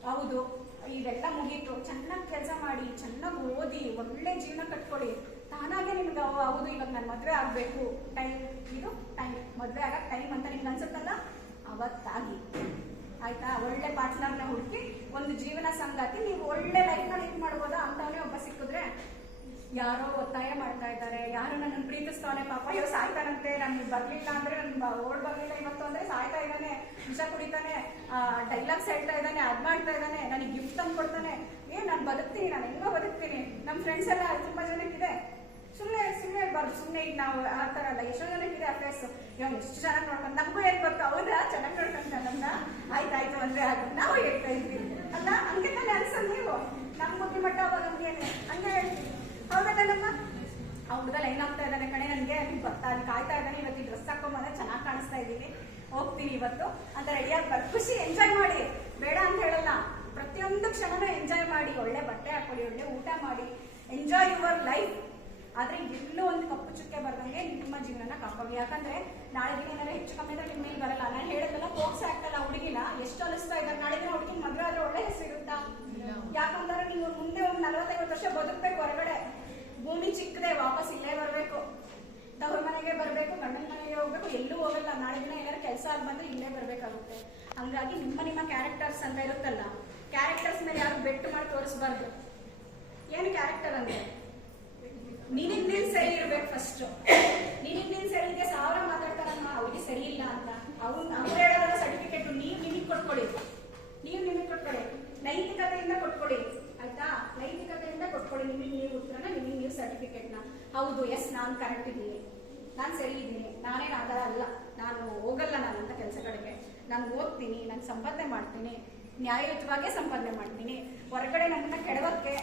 ಹೌದು ಇದೆಲ್ಲ ಮುಗೀತು, ಚೆನ್ನಾಗಿ ಕೆಲಸ ಮಾಡಿ, ಚೆನ್ನಾಗಿ ಓದಿ, ಒಳ್ಳೆ ಜೀವನ ಕಟ್ಕೊಳ್ಳಿ. ತಾನಾಗೆ ನಿಮ್ಗೆ ಹೌದು ಇವಾಗ ನಾನು ಮದುವೆ ಆಗ್ಬೇಕು, ಇದು ಟೈಮ್ ಮದುವೆ ಆಗಕ್ಕೆ ಟೈಮ್ ಅಂತ ನಿಮ್ಗೆ ಅನ್ಸುತ್ತಲ್ಲ, ಅವತ್ತಾಗಿ ಆಯ್ತಾ? ಒಳ್ಳೆ ಪಾರ್ಟ್ನರ್ನ ಹುಡುಕಿ ಒಂದು ಜೀವನ ಸಂಗಾತಿ ನೀವು ಒಳ್ಳೆ ಲೈಫ್ನ ಲೀಡ್ ಮಾಡ್ಬೋದಾ? ಅಂತವನೇ ಒಬ್ಬ ಸಿಕ್ಕಿದ್ರೆ ಯಾರೋ ಒತ್ತಾಯ ಮಾಡ್ತಾ ಇದ್ದಾರೆ, ಯಾರು ನನ್ನನ್ನು ಪ್ರೀತಿಸ್ತಾನೆ, ಪಾಪ ಇವ್ ಸಾಯ್ತಾನಂತೆ, ನನ್ಗೆ ಬರ್ಲಿಲ್ಲ ಅಂದ್ರೆ ನನ್ ಓಡ್ ಬರ್ಲಿಲ್ಲ ಇವತ್ತು ಅಂದ್ರೆ ಸಾಯ್ತಾ ಇದ್ದಾನೆ, ವಿಷ ಕುಡಿತಾನೆ, ಡೈಲಾಗ್ಸ್ ಹೇಳ್ತಾ ಇದ್ದಾನೆ, ಅದ್ ಮಾಡ್ತಾ ಇದ್ದಾನೆ, ನನಗೆ ಗಿಫ್ಟ್ ತಂದು ಕೊಡ್ತಾನೆ, ನಾನು ಬದುಕ್ತೀನಿ, ನಾನು ಹೆಂಗೋ ಬದುಕ್ತೀನಿ. ನಮ್ಮ ಫ್ರೆಂಡ್ಸ್ ಎಲ್ಲ ತುಂಬಾ ಜನಕ್ಕಿದೆ. ಸುಮ್ಮನೆ ಹೇಳ್ಬಾರ್ದು. ಸುಮ್ಮನೆ ಈಗ ನಾವು ಆ ಥರ ಅಲ್ಲ, ಎಷ್ಟೋ ಜನಕ್ಕಿದೆ ಅಫೇರ್ಸ್. ಇವಾಗ ಎಷ್ಟು ಚೆನ್ನಾಗಿ ನೋಡ್ಕೊಂಡು ನಮಗೂ ಏನ್ ಗೊತ್ತು? ಹೌದಾ ಚೆನ್ನಾಗಿ ನೋಡ್ಕೊಂತ ನಮ್ನ ಆಯ್ತಾಯ್ತು ಅಂದ್ರೆ ಆಗ ನಾವು ಹೇಳ್ತಾ ಇದ್ವಿ ಅಲ್ಲ? ಹಂಗೆ ತಾನೆ ಅನ್ಸಲ್ ನೀವು? ನಮ್ಮ ಬುದ್ಧಿಮಟ್ಟ ಅವಾಗ ನಮ್ಗೇನೆ ಹಂಗೆ ಹೇಳ್ತೀವಿ. ಹೌದಾ ನಮ್ಮ ಆ ಹುಡುಗ ಲೈನ್ ಆಗ್ತಾ ಇದ್ದಾನೆ ಕಣೆ, ನನಗೆ ಬರ್ತಾ ಕಾಯ್ತಾ ಇದ್ದಾನೆ, ಇವತ್ತು ಈ ಡ್ರೆಸ್ ಹಾಕೊಂಬಂದ್ರೆ ಚೆನ್ನಾಗಿ ಕಾಣಿಸ್ತಾ ಇದ್ದೀನಿ, ಹೋಗ್ತೀನಿ ಇವತ್ತು ಅಂತ ರೆಡಿಯಾಗಿ ಬರ್ದು ಖುಷಿ ಎಂಜಾಯ್ ಮಾಡಿ. ಬೇಡ ಅಂತ ಹೇಳಲ್ಲ. ಪ್ರತಿಯೊಂದು ಕ್ಷಣನೂ ಎಂಜಾಯ್ ಮಾಡಿ. ಒಳ್ಳೆ ಬಟ್ಟೆ ಹಾಕೊಳ್ಳಿ, ಒಳ್ಳೆ ಊಟ ಮಾಡಿ, ಎಂಜಾಯ್ ಯುವರ್ ಲೈಫ್. ಆದ್ರೆ ಎಲ್ಲೂ ಒಂದು ಕಪ್ಪು ಚುಕ್ಕೆ ಬರ್ದಂಗೆ ನಿಮ್ಮ ಜೀವನ ಕಾಪಾಡಿ. ಯಾಕಂದ್ರೆ ನಾಳೆ ದಿನ ಏನಾದ್ರೆ ಹೆಚ್ಚು ಕಮ್ಮಿ ಅಂದ್ರೆ ನಿಮ್ಮ ಮೇಲೆ ಬರಲ್ಲ. ನಾನು ಹೇಳೋದಲ್ಲ ಪೋಕ್ಸ್ ಆಗ್ತಲ್ಲ ಹುಡುಗಿನ ಎಷ್ಟು ಅಲಿಸ್ತಾ ಇದ್ದಾರೆ. ನಾಳೆ ದಿನ ಹುಡುಗಿನ ಮದುವೆ ಆದ್ರೆ ಒಳ್ಳೆ ಹೆಸರು ಇರುತ್ತಾ? ಯಾಕಂದ್ರೆ ನೀವು ಮುಂದೆ ಒಂದು 40-50 ವರ್ಷ ಬದುಕ್ಬೇಕು. ಹೊರಗಡೆ ಭೂಮಿ ಚಿಕ್ಕದೆ, ವಾಪಸ್ ಇಲ್ಲೇ ಬರ್ಬೇಕು, ತವ್ರ ಮನೆಗೆ ಬರ್ಬೇಕು, ಗಂಡನ ಮನೆಗೆ ಹೋಗ್ಬೇಕು, ಎಲ್ಲೂ ಹೋಗಲ್ಲ. ನಾಳೆ ದಿನ ಏನಾದ್ರು ಕೆಲಸ ಆಗಿ ಬಂದ್ರೆ ಇಲ್ಲೇ ಬರ್ಬೇಕಾಗುತ್ತೆ. ಹಂಗಾಗಿ ನಿಮ್ಮ ಕ್ಯಾರೆಕ್ಟರ್ಸ್ ಅಂತ ಇರುತ್ತಲ್ಲ, ಕ್ಯಾರೆಕ್ಟರ್ಸ್ ಮೇಲೆ ಯಾರು ಬೆಟ್ಟು ಮಾಡಿ ತೋರಿಸ್ಬಾರ್ದು. ಏನು ಕ್ಯಾರೆಕ್ಟರ್ ಅಂದ್ರೆ ನಿನಗ್ ನೀನ್ ಸರಿ ಇರ್ಬೇಕು. ಫಸ್ಟ್ ನಿನಗ್ ನೀನ್ ಸರಿ ಇದೆ. 1000 ಮಾತಾಡ್ತಾರಮ್ಮ ಅವ್ರಿಗೆ ಸರಿ ಇಲ್ಲ ಅಂತ. ಅವ್ರು ಹೇಳೋದಲ್ಲ ಸರ್ಟಿಫಿಕೇಟ್ ನೀವು ನಿಮಗೆ ಕೊಟ್ಕೊಡಿ. ನೈತಿಕತೆಯಿಂದ ಕೊಟ್ಕೊಡಿ. ಆಯ್ತಾ? ನೈತಿಕತೆಯಿಂದ ಕೊಟ್ಕೊಡಿ. ನಿಮಗೆ ನೀವು ಉತ್ತರನ, ನಿಮಗೆ ನೀವು ಸರ್ಟಿಫಿಕೇಟ್ನ. ಹೌದು, ಎಸ್ ನಾನು ಕರೆಕ್ಟ್ ಇದ್ದೀನಿ, ನಾನು ಸರಿ ಇದ್ದೀನಿ, ನಾನೇನು ಆ ಥರ ಅಲ್ಲ, ನಾನು ಹೋಗಲ್ಲ ನಾನಂತ ಕೆಲಸಗಳಿಗೆ, ನಾನು ಓದ್ತೀನಿ, ನಾನು ಸಂಪಾದನೆ ಮಾಡ್ತೀನಿ, ನ್ಯಾಯಯುತವಾಗೇ ಸಂಪಾದನೆ ಮಾಡ್ತೀನಿ. ಹೊರಗಡೆ ನನ್ನನ್ನ ಕೆಡವಕ್ಕೆ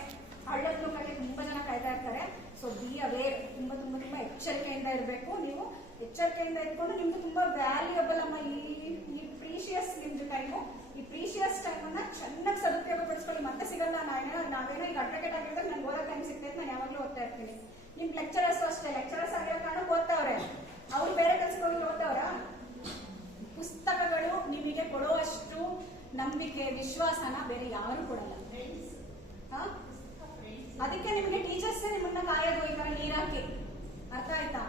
ಹಳ್ಳದ ಮುಖಕ್ಕೆ ತುಂಬಾ ಜನ ಕಾಯ್ತಾ ಇರ್ತಾರೆ. So be aware. ತುಂಬಾ ಎಚ್ಚರಿಕೆಯಿಂದ ಇರಬೇಕು. ನೀವು ಎಚ್ಚರಿಕೆಯಿಂದ ಇಟ್ಕೊಂಡು ನಿಮ್ದು ತುಂಬಾ ವ್ಯಾಲ್ಯೂಯಬಲ್ ಅಮ್ಮ ಈ ಪ್ರೀಶಿಯಸ್ ನಿಮ್ದು ಟೈಮು. ಈ ಪ್ರೀಶಿಯಸ್ ಟೈಮನ್ನ ಚೆನ್ನಾಗಿ ಸದುಪಯೋಗ ಪಡಿಸ್ಕೊಳ್ಳಿ. ಮತ್ತೆ ಸಿಗಲ್ಲ. ನಾವೇನೋ ಈಗ ಅಡ್ವೊಕೇಟ್ ಆಗಿರ್ಬೇಕು, ನಂಗೆ ಓದೋ ಟೈಮ್ ಸಿಗ್ತೈತೆ, ನಾನು ಯಾವಾಗಲೂ ಓದ್ತಾ ಇರ್ತೀನಿ. ನಿಮ್ ಲೆಕ್ಚರರ್ಸ್ ಅಷ್ಟೇ, ಲೆಕ್ಚರರ್ಸ್ ಆಗಿರೋ ಕಾರಣಕ್ಕೆ ಓದ್ತಾವ್ರೆ, ಅವ್ರು ಬೇರೆ ಕೆಲ್ಸಕ್ಕೆ ಹೋಗಿ ಓದ್ತಾವ್ರ? ಪುಸ್ತಕಗಳು ನಿಮಗೆ ಕೊಡುವಷ್ಟು ನಂಬಿಕೆ, ವಿಶ್ವಾಸನ ಬೇರೆ ಯಾರು ಕೊಡಲ್ಲ. ಅದಕ್ಕೆ ನಿಮಗೆ ಟೀಚರ್ಸ್ ನಿಮ್ಮನ್ನ ಕಾಯೋದು ಈ ತರ ನೀರಾಕಿ. ಅರ್ಥ ಆಯ್ತಾ?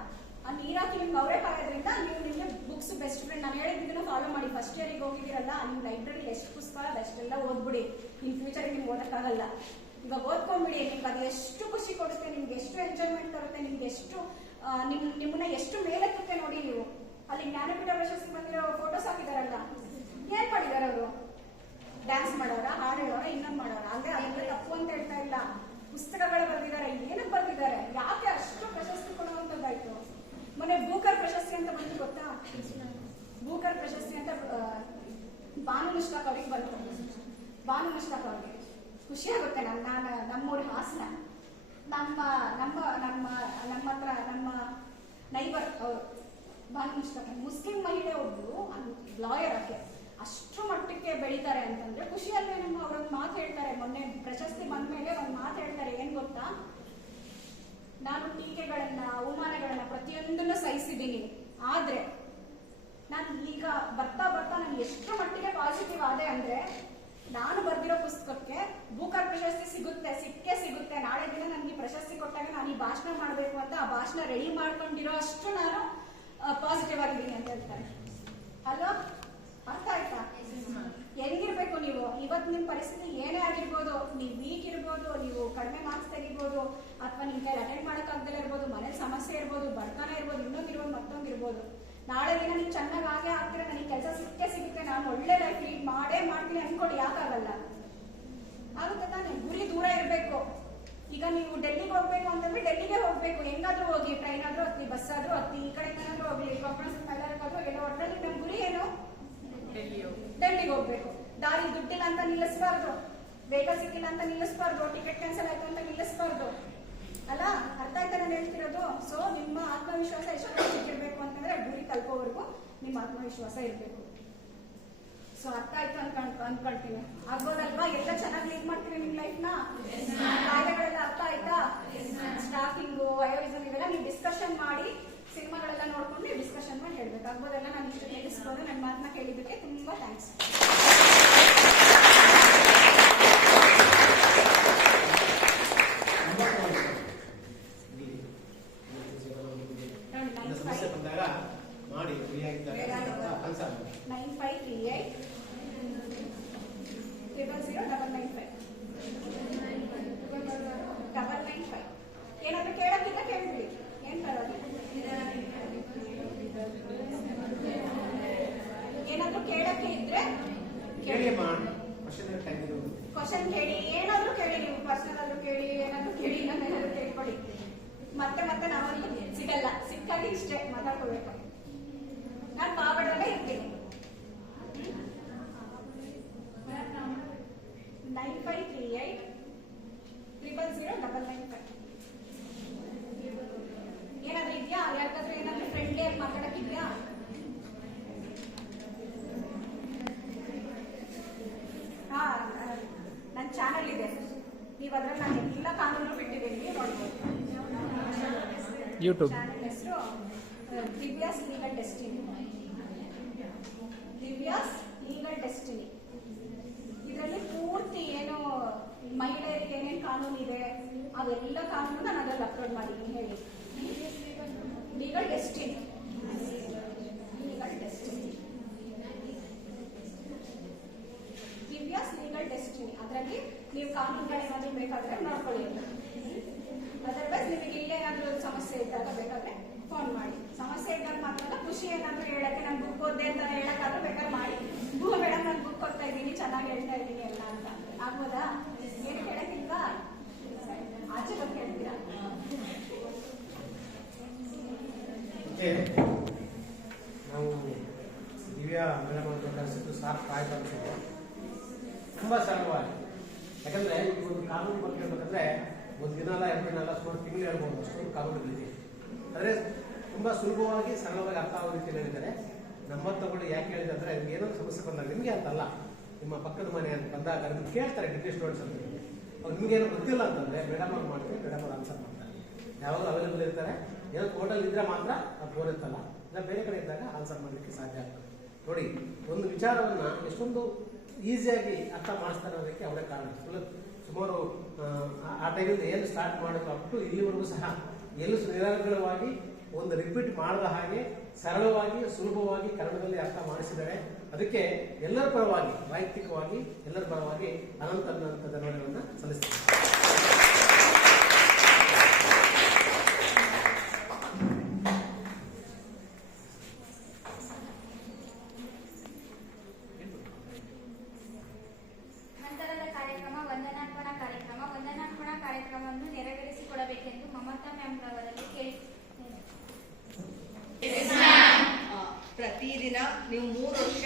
ಆ ನೀರಾಕಿ ನಿಮ್ಗೆ ಅವರೇ ಕಾಯೋದ್ರಿಂದ ನೀವು ನಿಮಗೆ ಬುಕ್ಸ್ ಬೆಸ್ಟ್ ಫ್ರೆಂಡ್. ನಾನು ಹೇಳಿದ್ದನ್ನ ಫಾಲೋ ಮಾಡಿ. ಫಸ್ಟ್ ಇಯರಿಗೆ ಹೋಗಿದ್ದೀರಲ್ಲ, ನಿಮ್ಮ ಲೈಬ್ರರಿ ಎಷ್ಟು ಪುಸ್ತಕ ಅದೆಷ್ಟೆಲ್ಲ ಓದ್ಬಿಡಿ. ಇನ್ ಫ್ಯೂಚರ್ ನಿಮ್ಗೆ ಓದಕ್ಕಾಗಲ್ಲ. ಇವಾಗ ಓದ್ಕೊಂಡ್ಬಿಡಿ, ನಿಮ್ಗೆ ಅದು ಎಷ್ಟು ಖುಷಿ ಕೊಡುತ್ತೆ, ನಿಮ್ಗೆ ಎಷ್ಟು ಎಂಜಾಯ್ಮೆಂಟ್ ತರುತ್ತೆ, ನಿಮ್ಗೆ ಎಷ್ಟು ನಿಮ್ಮನ್ನ ಎಷ್ಟು ಮೇಲೆತ್ತುತ್ತೆ ನೋಡಿ. ನೀವು ಅಲ್ಲಿ ಜ್ಞಾನಪೀಠ ಪ್ರಶಸ್ತಿ ಬಂದಿರೋ ಫೋಟೋಸ್ ಹಾಕಿದಾರಲ್ಲ, ಏನ್ ಮಾಡಿದಾರೆ ಅವರು? ಡ್ಯಾನ್ಸ್ ಮಾಡೋರ, ಹಾಡು ಹೇಳೋರ, ಇನ್ನೊಂದು ಮಾಡೋರ? ಅಂದ್ರೆ ಅದೆಲ್ಲ ತಪ್ಪು ಅಂತ ಹೇಳ್ತಾ ಇಲ್ಲ. ಪುಸ್ತಕಗಳು ಬರೆದಿದ್ದಾರೆ, ಏನಕ್ಕೆ ಬರೆದಿದ್ದಾರೆ, ಯಾಕೆ ಅಷ್ಟು ಪ್ರಶಸ್ತಿ ಕೊಡುವಂತದ್ದಾಯ್ತು? ಮೊನ್ನೆ ಬೂಕರ್ ಪ್ರಶಸ್ತಿ ಅಂತ ಬಂದು ಗೊತ್ತಾ? ಬೂಕರ್ ಪ್ರಶಸ್ತಿ ಅಂತ ಬಾನು ಮುಷ್ತಾಕ್ ಅವ್ರಿಗೆ ಬಂತು. ಬಾನು ಮುಷ್ತಾಕ್ ಅವ್ರಿಗೆ ಖುಷಿ ಆಗುತ್ತೆ. ನಮ್ಮೂರ ಹಾಸನ, ನಮ್ಮ ನಮ್ಮ ನಮ್ಮ ನಮ್ಮ ಹತ್ರ ನಮ್ಮ ನೈಬರ್ ಅವರು ಬಾನು ಮುಷ್ತಾಕ್, ಮುಸ್ಲಿಂ ಮಹಿಳೆ ಒಬ್ರು ಲಾಯರ್ ಆಕೆ, ಅಷ್ಟು ಮಟ್ಟಕ್ಕೆ ಬೆಳೀತಾರೆ ಅಂತಂದ್ರೆ ಖುಷಿ ಅಲ್ವೇ? ನಮ್ಮ ಅವ್ರೊಂದು ಮಾತು ಹೇಳ್ತಾರೆ, ಮೊನ್ನೆ ಪ್ರಶಸ್ತಿ ಬಂದ ಮೇಲೆ ಒಂದು ಮಾತು ಹೇಳ್ತಾರೆ, ಏನ್ ಗೊತ್ತಾ? ನಾನು ಟೀಕೆಗಳನ್ನ, ಅವಮಾನಗಳನ್ನ ಪ್ರತಿಯೊಂದನ್ನು ಸಹಿಸಿದ್ದೀನಿ, ಆದ್ರೆ ನಾನು ಈಗ ಬರ್ತಾ ಬರ್ತಾ ನಾನು ಎಷ್ಟು ಮಟ್ಟಿಗೆ ಪಾಸಿಟಿವ್ ಆದೆ ಅಂದ್ರೆ, ನಾನು ಬರ್ದಿರೋ ಪುಸ್ತಕಕ್ಕೆ ಬೂಕರ್ ಪ್ರಶಸ್ತಿ ಸಿಕ್ಕೇ ಸಿಗುತ್ತೆ. ನಾಳೆ ದಿನ ನನಗೆ ಪ್ರಶಸ್ತಿ ಕೊಟ್ಟಾಗ ನಾನು ಈ ಭಾಷಣ ಮಾಡಬೇಕು ಅಂತ ಆ ಭಾಷಣ ರೆಡಿ ಮಾಡ್ಕೊಂಡಿರೋ ಅಷ್ಟು ನಾನು ಪಾಸಿಟಿವ್ ಆಗಿದ್ದೀನಿ ಅಂತ ಹೇಳ್ತಾರೆ. ಅಲ್ವಾ? ಅರ್ಥ ಆಯ್ತಾ? ಹೆಂಗಿರ್ಬೇಕು ನೀವು? ಇವತ್ತು ನಿಮ್ಮ ಪರಿಸ್ಥಿತಿ ಏನೇ ಆಗಿರ್ಬೋದು, ನೀವು ವೀಕ್ ಇರ್ಬೋದು, ನೀವು ಕಡಿಮೆ ಮಾರ್ಕ್ಸ್ ತೆಗಿಬೋದು, ಅಥವಾ ನಿಮ್ ಕೈ ಅಟೆಂಡ್ ಮಾಡೋಕ್ಕಾಗ್ದಲೇ ಇರ್ಬೋದು, ಮನೇಲಿ ಸಮಸ್ಯೆ ಇರ್ಬೋದು, ಬಡತನ ಇರ್ಬೋದು, ಇನ್ನೊಂದಿರ್ಬೋದು, ಮತ್ತೊಂದಿರ್ಬೋದು. ನಾಳೆ ದಿನ ನೀವು ಚೆನ್ನಾಗಿ ಆಗೇ ಆಗ್ತೀರ, ನನಗೆ ಕೆಲಸ ಸಿಕ್ಕೇ ಸಿಗುತ್ತೆ, ನಾನು ಒಳ್ಳೆ ಲೈಫ್ ಲೀಡ್ ಮಾಡೇ ಮಾಡ್ತೀನಿ ಅನ್ಕೊಂಡು ಯಾಕಾಗಲ್ಲ? ಆಗುತ್ತೆ ತಾನೆ? ಗುರಿ ದೂರ ಇರಬೇಕು. ಈಗ ನೀವು ಡೆಲ್ಲಿಗೆ ಹೋಗ್ಬೇಕು ಅಂತಂದ್ರೆ ಡೆಲ್ಲಿಗೆ ಹೋಗ್ಬೇಕು, ಹೆಂಗಾದ್ರೂ ಹೋಗಿ, ಟ್ರೈನ್ ಆದ್ರೂ ಹತ್ತಿ, ಬಸ್ ಆದ್ರೂ ಹತ್ತಿ, ಈ ಕಡೆ ಏನಾದ್ರೂ ಹೋಗ್ಲಿ, ಕಾಂಗ್ರೆಸ್ ಎಲ್ಲೋ ಒಟ್ಟಲ್ಲಿ ನಮ್ಮ ಗುರಿ ಏನು? ಡೆಲ್ಲಿಗೆ ಹೋಗ್ಬೇಕು. ದಾರಿ ದುಡ್ಡಿಲ್ಲ ಅಂತ ನಿಲ್ಲಿಸಬಾರ್ದು, ವೆಹಿಕಲ್ ಸಿಕ್ಕಿಲ್ಲ ಅಂತ ನಿಲ್ಲಿಸಬಾರ್ದು, ಟಿಕೆಟ್ ಕ್ಯಾನ್ಸಲ್ ಆಯ್ತು ಅಂತ ನಿಲ್ಲಿಸಬಾರ್ದು. ಅಲ್ಲ? ಅರ್ಥ ಆಯ್ತಾ ನಾನು ಹೇಳ್ತಿರೋದು? ಸೊ ನಿಮ್ಮ ಆತ್ಮವಿಶ್ವಾಸ ಎಷ್ಟು ಸಿಕ್ಕಿರ್ಬೇಕು ಅಂತಂದ್ರೆ ಗುರಿ ತಲುಪೋವರೆಗೂ ನಿಮ್ಮ ಆತ್ಮವಿಶ್ವಾಸ ಇರ್ಬೇಕು. ಸೊ ಅರ್ಥ ಆಯ್ತು ಅನ್ಕೊಳ್ತೀನಿ. ಆಗ್ಬೋದಲ್ವಾ? ಎಲ್ಲ ಚೆನ್ನಾಗಿ ಲೀಡ್ ಮಾಡ್ತೀವಿ ನಿಮ್ ಲೈಫ್ ನ. ಕಾಯ್ದೆಗಳೆಲ್ಲ ಅರ್ಥ ಆಯ್ತಾ? ಸ್ಟಾಫಿಂಗು, ವಯೋವಿಸಮ್ ಇವೆಲ್ಲ ನೀವು ಡಿಸ್ಕಷನ್ ಮಾಡಿ, ಸಿನಿಮಾಗಳೆಲ್ಲ ನೋಡ್ಕೊಂಡು ನೀವು ಡಿಸ್ಕಷನ್ ಮಾಡಿ ಹೇಳ್ಬೇಕು. ಆಗ್ಬೋದಲ್ಲ? ನಾನು ಇಷ್ಟು ತಿಳಿಸ್ಬೋದು. ನನ್ನ ಮಾತನ್ನ ಕೇಳಿದ್ದಕ್ಕೆ ತುಂಬಾ ಥ್ಯಾಂಕ್ಸ್. ಮಾಡಿ 9538 00995 995. ಏನಾದ್ರೂ ಕೇಳಕ್ಕಿಲ್ಲ ಕೇಳ್ಬಿಡಿ, ಏನ್ ಬರೋದು? ಏನಾದ್ರೂ ಕೇಳಕ್ಕೆ ಇದ್ರೆ ಕ್ವಶನ್ ಕೇಳಿ, ಏನಾದ್ರೂ ಕೇಳಿ, ನೀವು ಪರ್ಸನಲ್ ಆದ್ರೂ ಕೇಳಿ, ಏನಾದ್ರೂ ಕೇಳಿ, ಇನ್ನೊಂದೇನಾದ್ರೂ ಕೇಳ್ಕೊಡಿ. ಮತ್ತೆ ನಾವಲ್ಲಿ ಸಿಗಲ್ಲ, ಸಿಕ್ಕಾಗಿ ಇಷ್ಟೇ ಮಾತಾಡ್ಕೋಬೇಕು. ನಾನು ಪಾವಡದಲ್ಲೇ ಇರ್ತೀನಿ. 9538 00995. ಏನಾದ್ರೂ ಇದೆಯಾ? ಯಾರಿಗಾದ್ರೂ ಏನಾದ್ರೂ ಫ್ರೆಂಡ್ಲಿ ಆಗಿ ಮಾತಾಡಕ್ಕಿದ್ಯಾ? ಹಾ, ನನ್ನ ಚಾನಲ್ ಇದೆ, ನೀವು ಅದ್ರಲ್ಲಿ ನಾನು ಎಲ್ಲ ಕಾನೂನು ಬಿಟ್ಟಿದ್ದೀನಿ, ನೋಡ್ಬೋದು. ಯೂಟ್ಯೂಬ್ ಚಾನಲ್ ಹೆಸರು Divya's legal destiny. Divya's legal destiny. ಇದರಲ್ಲಿ ಪೂರ್ತಿ ಏನು ಮಹಿಳೆಯರಿಗೆ ಏನೇನು ಕಾನೂನು ಇದೆ ಅವೆಲ್ಲ ಕಾನೂನು ನಾನು ಅದರಲ್ಲಿ ಅಪ್ಲೋಡ್ ಮಾಡಿದ್ದೀನಿ. ಹೇಳಿ, legal destiny, legal destiny, Divya's legal destiny. ಅದರಲ್ಲಿ ನೀವು ಕಾನೂನುಗಳೇನಾದ್ರೂ ಬೇಕಾದ್ರೆ ನೋಡ್ಕೊಳ್ಳಿ. ಅದರ್ವೈಸ್ ನಿಮಗೆ ಇಲ್ಲೇ ಏನಾದ್ರೂ ಸಮಸ್ಯೆ ಇದ್ದಾಗ ಬೇಕಾದ್ರೆ ಫೋನ್ ಮಾಡಿ. ಸಮಸ್ಯೆ ಇದ್ದಾಗ ಮಾತ್ರ ಖುಷಿ ಏನಾದ್ರೂ ಹೇಳಕ್ಕೆ, ನಾನು ಬುಕ್ ಓದ್ದೆ ಅಂತ ಹೇಳಕ್ಕಾದ್ರೂ ಬೇಕಾದ್ರೆ ಮಾಡಿ, ಮೇಡಮ್ ನಾನು ಬುಕ್ ಓದ್ತಾ ಇದ್ದೀನಿ, ಚೆನ್ನಾಗಿ ಹೇಳ್ತಾ ಇದ್ದೀನಿ ಎಲ್ಲ ಅಂತ. ಆಗ್ಬೋದಾ? ಏನು ಕೇಳಕ್ಕಿಲ್ವಾ? ಆಚೆ ಬಂದು ಕೇಳ್ತೀರಾ? ನಾವು ದಿವ್ಯಾ ಮೇಡಮ್ ಅಂತ ಕಳಿಸಿದ್ದು ಸಾಕು ಕಾಯ್ತಾ ಅನ್ಸುತ್ತೆ. ತುಂಬಾ ಸರಳವಾಗಿ, ಯಾಕಂದ್ರೆ ಈ ಒಂದು ಕಾನೂನು ಬಗ್ಗೆ ಹೇಳ್ಬೇಕಂದ್ರೆ ಒಂದು ದಿನ ಅಲ್ಲ, 2 ದಿನ ಅಲ್ಲ, ಸುಮಾರು ತಿಂಗಳು ಹೇಳ್ಬೋದು. ಅಷ್ಟೊಂದು ಕಾನೂನುಗಳಿದೆ. ಆದರೆ ತುಂಬಾ ಸುಲಭವಾಗಿ ಸರಳವಾಗಿ ಅರ್ಥ ಆಗೋ ರೀತಿಯಲ್ಲಿ ಹೇಳಿದ್ದಾರೆ. ನಮ್ಮ ತಗೊಂಡು ಯಾಕೆ ಹೇಳಿದ್ರೆ ಅಂದ್ರೆ ಏನೋ ಸಮಸ್ಯೆ ಬಂದಾಗ ನಿಮ್ಗೆ ಅಂತಲ್ಲ, ನಿಮ್ಮ ಪಕ್ಕದ ಮನೆ ಅಂತ ಬಂದಾಗ ನಿಮ್ಗೆ ಕೇಳ್ತಾರೆ ಡಿಗ್ರಿ ಸ್ಟೂಡೆಂಟ್ಸ್ ಅಂತ. ಅವ್ರು ನಿಮ್ಗೇನೋ ಗೊತ್ತಿಲ್ಲ ಅಂತಂದ್ರೆ ಮೇಡಮ್ ಅವ್ರು ಮಾಡ್ತೀವಿ, ಮೇಡಮ್ ಅವ್ರು ಆನ್ಸರ್ ಮಾಡ್ತಾರೆ. ಯಾವಾಗ ಅವೈಲೇಬಲ್ ಇರ್ತಾರೆ, ಏನೋ ಟೋಟಲ್ ಇದ್ರೆ ಮಾತ್ರ ಅದು ಫೋನ್ ಇರ್ತಲ್ಲ, ಇಲ್ಲ ಬೇರೆ ಕಡೆ ಇದ್ದಾಗ ಆನ್ಸರ್ ಮಾಡಲಿಕ್ಕೆ ಸಾಧ್ಯ ಆಗ್ತದೆ. ನೋಡಿ, ಒಂದು ವಿಚಾರವನ್ನ ಎಷ್ಟೊಂದು ಈಸಿಯಾಗಿ ಅರ್ಥ ಮಾಡಿಸ್ತಾರೆ ಅನ್ನೋದಕ್ಕೆ ಅವರೇ ಕಾರಣ. ಸುಮಾರು ಆ ಟೈಮಿಂದ ಏನು ಸ್ಟಾರ್ಟ್ ಮಾಡಿದ್ರು ಅಪ್ ಟು ಇಲ್ಲಿವರೆಗೂ ಸಹ ಎಲ್ಲೂ ನಿರರ್ಗಳವಾಗಿ ಒಂದು ರಿಪೀಟ್ ಮಾಡದ ಹಾಗೆ ಸರಳವಾಗಿ ಸುಲಭವಾಗಿ ಕನ್ನಡದಲ್ಲಿ ಅರ್ಥ ಮಾಡಿಸಿದ್ದಾರೆ. ಅದಕ್ಕೆ ಎಲ್ಲರ ಪರವಾಗಿ, ವೈಯಕ್ತಿಕವಾಗಿ ಎಲ್ಲರ ಪರವಾಗಿ ಅನಂತ ಧನ್ಯವಾದಗಳನ್ನು ಸಲ್ಲಿಸ್ತೀನಿ. ನೀವು 3 ವರ್ಷ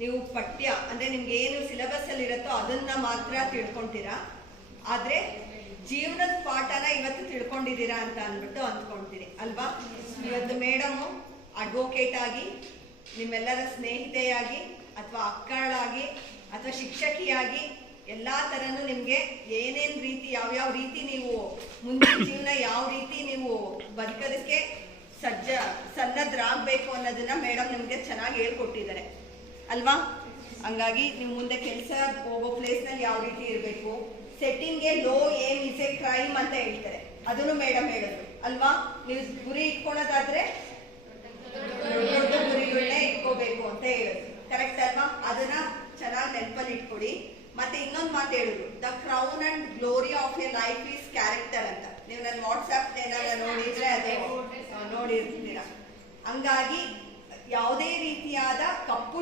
ನೀವು ಪಠ್ಯ ಅಂದ್ರೆ ನಿಮ್ಗೆ ಏನು ಸಿಲೆಬಸ್ ಅಲ್ಲಿ ಇರುತ್ತೋ ಅದನ್ನ ಮಾತ್ರ ತಿಳ್ಕೊಂತೀರಾ. ಆದ್ರೆ ಜೀವನದ ಪಾಠನ ಇವತ್ತು ತಿಳ್ಕೊಂಡಿದ್ದೀರಾ ಅಂತ ಅಂದ್ಬಿಟ್ಟು ಅಂದ್ಕೊಂತೀನಿ ಅಲ್ವಾ. ಇವತ್ತು ಮೇಡಮು ಅಡ್ವೊಕೇಟ್ ಆಗಿ, ನಿಮ್ಮೆಲ್ಲರ ಸ್ನೇಹಿತೆಯಾಗಿ, ಅಥವಾ ಅಕ್ಕಳಾಗಿ, ಅಥವಾ ಶಿಕ್ಷಕಿಯಾಗಿ ಎಲ್ಲಾ ತರನು ನಿಮ್ಗೆ ಏನೇನ್ ರೀತಿ ಯಾವ್ಯಾವ ರೀತಿ ನೀವು ಮುಂದಿನ ಜೀವನ ಯಾವ ರೀತಿ ನೀವು ಬದುಕೋದಕ್ಕೆ ಸನ್ನದ್ಧರಾಗಬೇಕು ಅನ್ನೋದನ್ನ ಮೇಡಮ್ ನಿಮ್ಗೆ ಚೆನ್ನಾಗಿ ಹೇಳ್ಕೊಟ್ಟಿದ್ದಾರೆ ಅಲ್ವಾ. ಹಂಗಾಗಿ ನೀವು ಮುಂದೆ ಕೆಲಸ ಹೋಗೋ ಪ್ಲೇಸ್ ನಲ್ಲಿ ಯಾವ ರೀತಿ ಇರಬೇಕು, ಸೆಟ್ಟಿಂಗ್ಗೆ low aim is a crime ಅಂತ ಹೇಳ್ತಾರೆ, ಅದನ್ನು ಮೇಡಮ್ ಹೇಳಿದ್ರು ಅಲ್ವಾ. ನೀವು ಗುರಿ ಇಟ್ಕೊಳೋದಾದ್ರೆ ದೊಡ್ಡ ಗುರಿಗಳನ್ನೇ ಇಟ್ಕೋಬೇಕು ಅಂತ ಹೇಳಿದ್ರು, ಕರೆಕ್ಟ್ ಅಲ್ವಾ. ಅದನ್ನ ಚೆನ್ನಾಗಿ ನೆನಪಲ್ಲಿ ಇಟ್ಕೊಡಿ. ಮತ್ತೆ ಇನ್ನೊಂದು ಮಾತು ಹೇಳಿದ್ರು, the crown and glory of A life is character ಅಂತ. ನೀವು ನನ್ನ ವಾಟ್ಸ್ಆಪ್ ಏನಾರ ನೋಡಿದ್ರೆ ಅದು ನೋಡಿರ್ತೀರಾ. ಹಂಗಾಗಿ ಯಾವುದೇ ರೀತಿಯಾದ ಕಪ್ಪು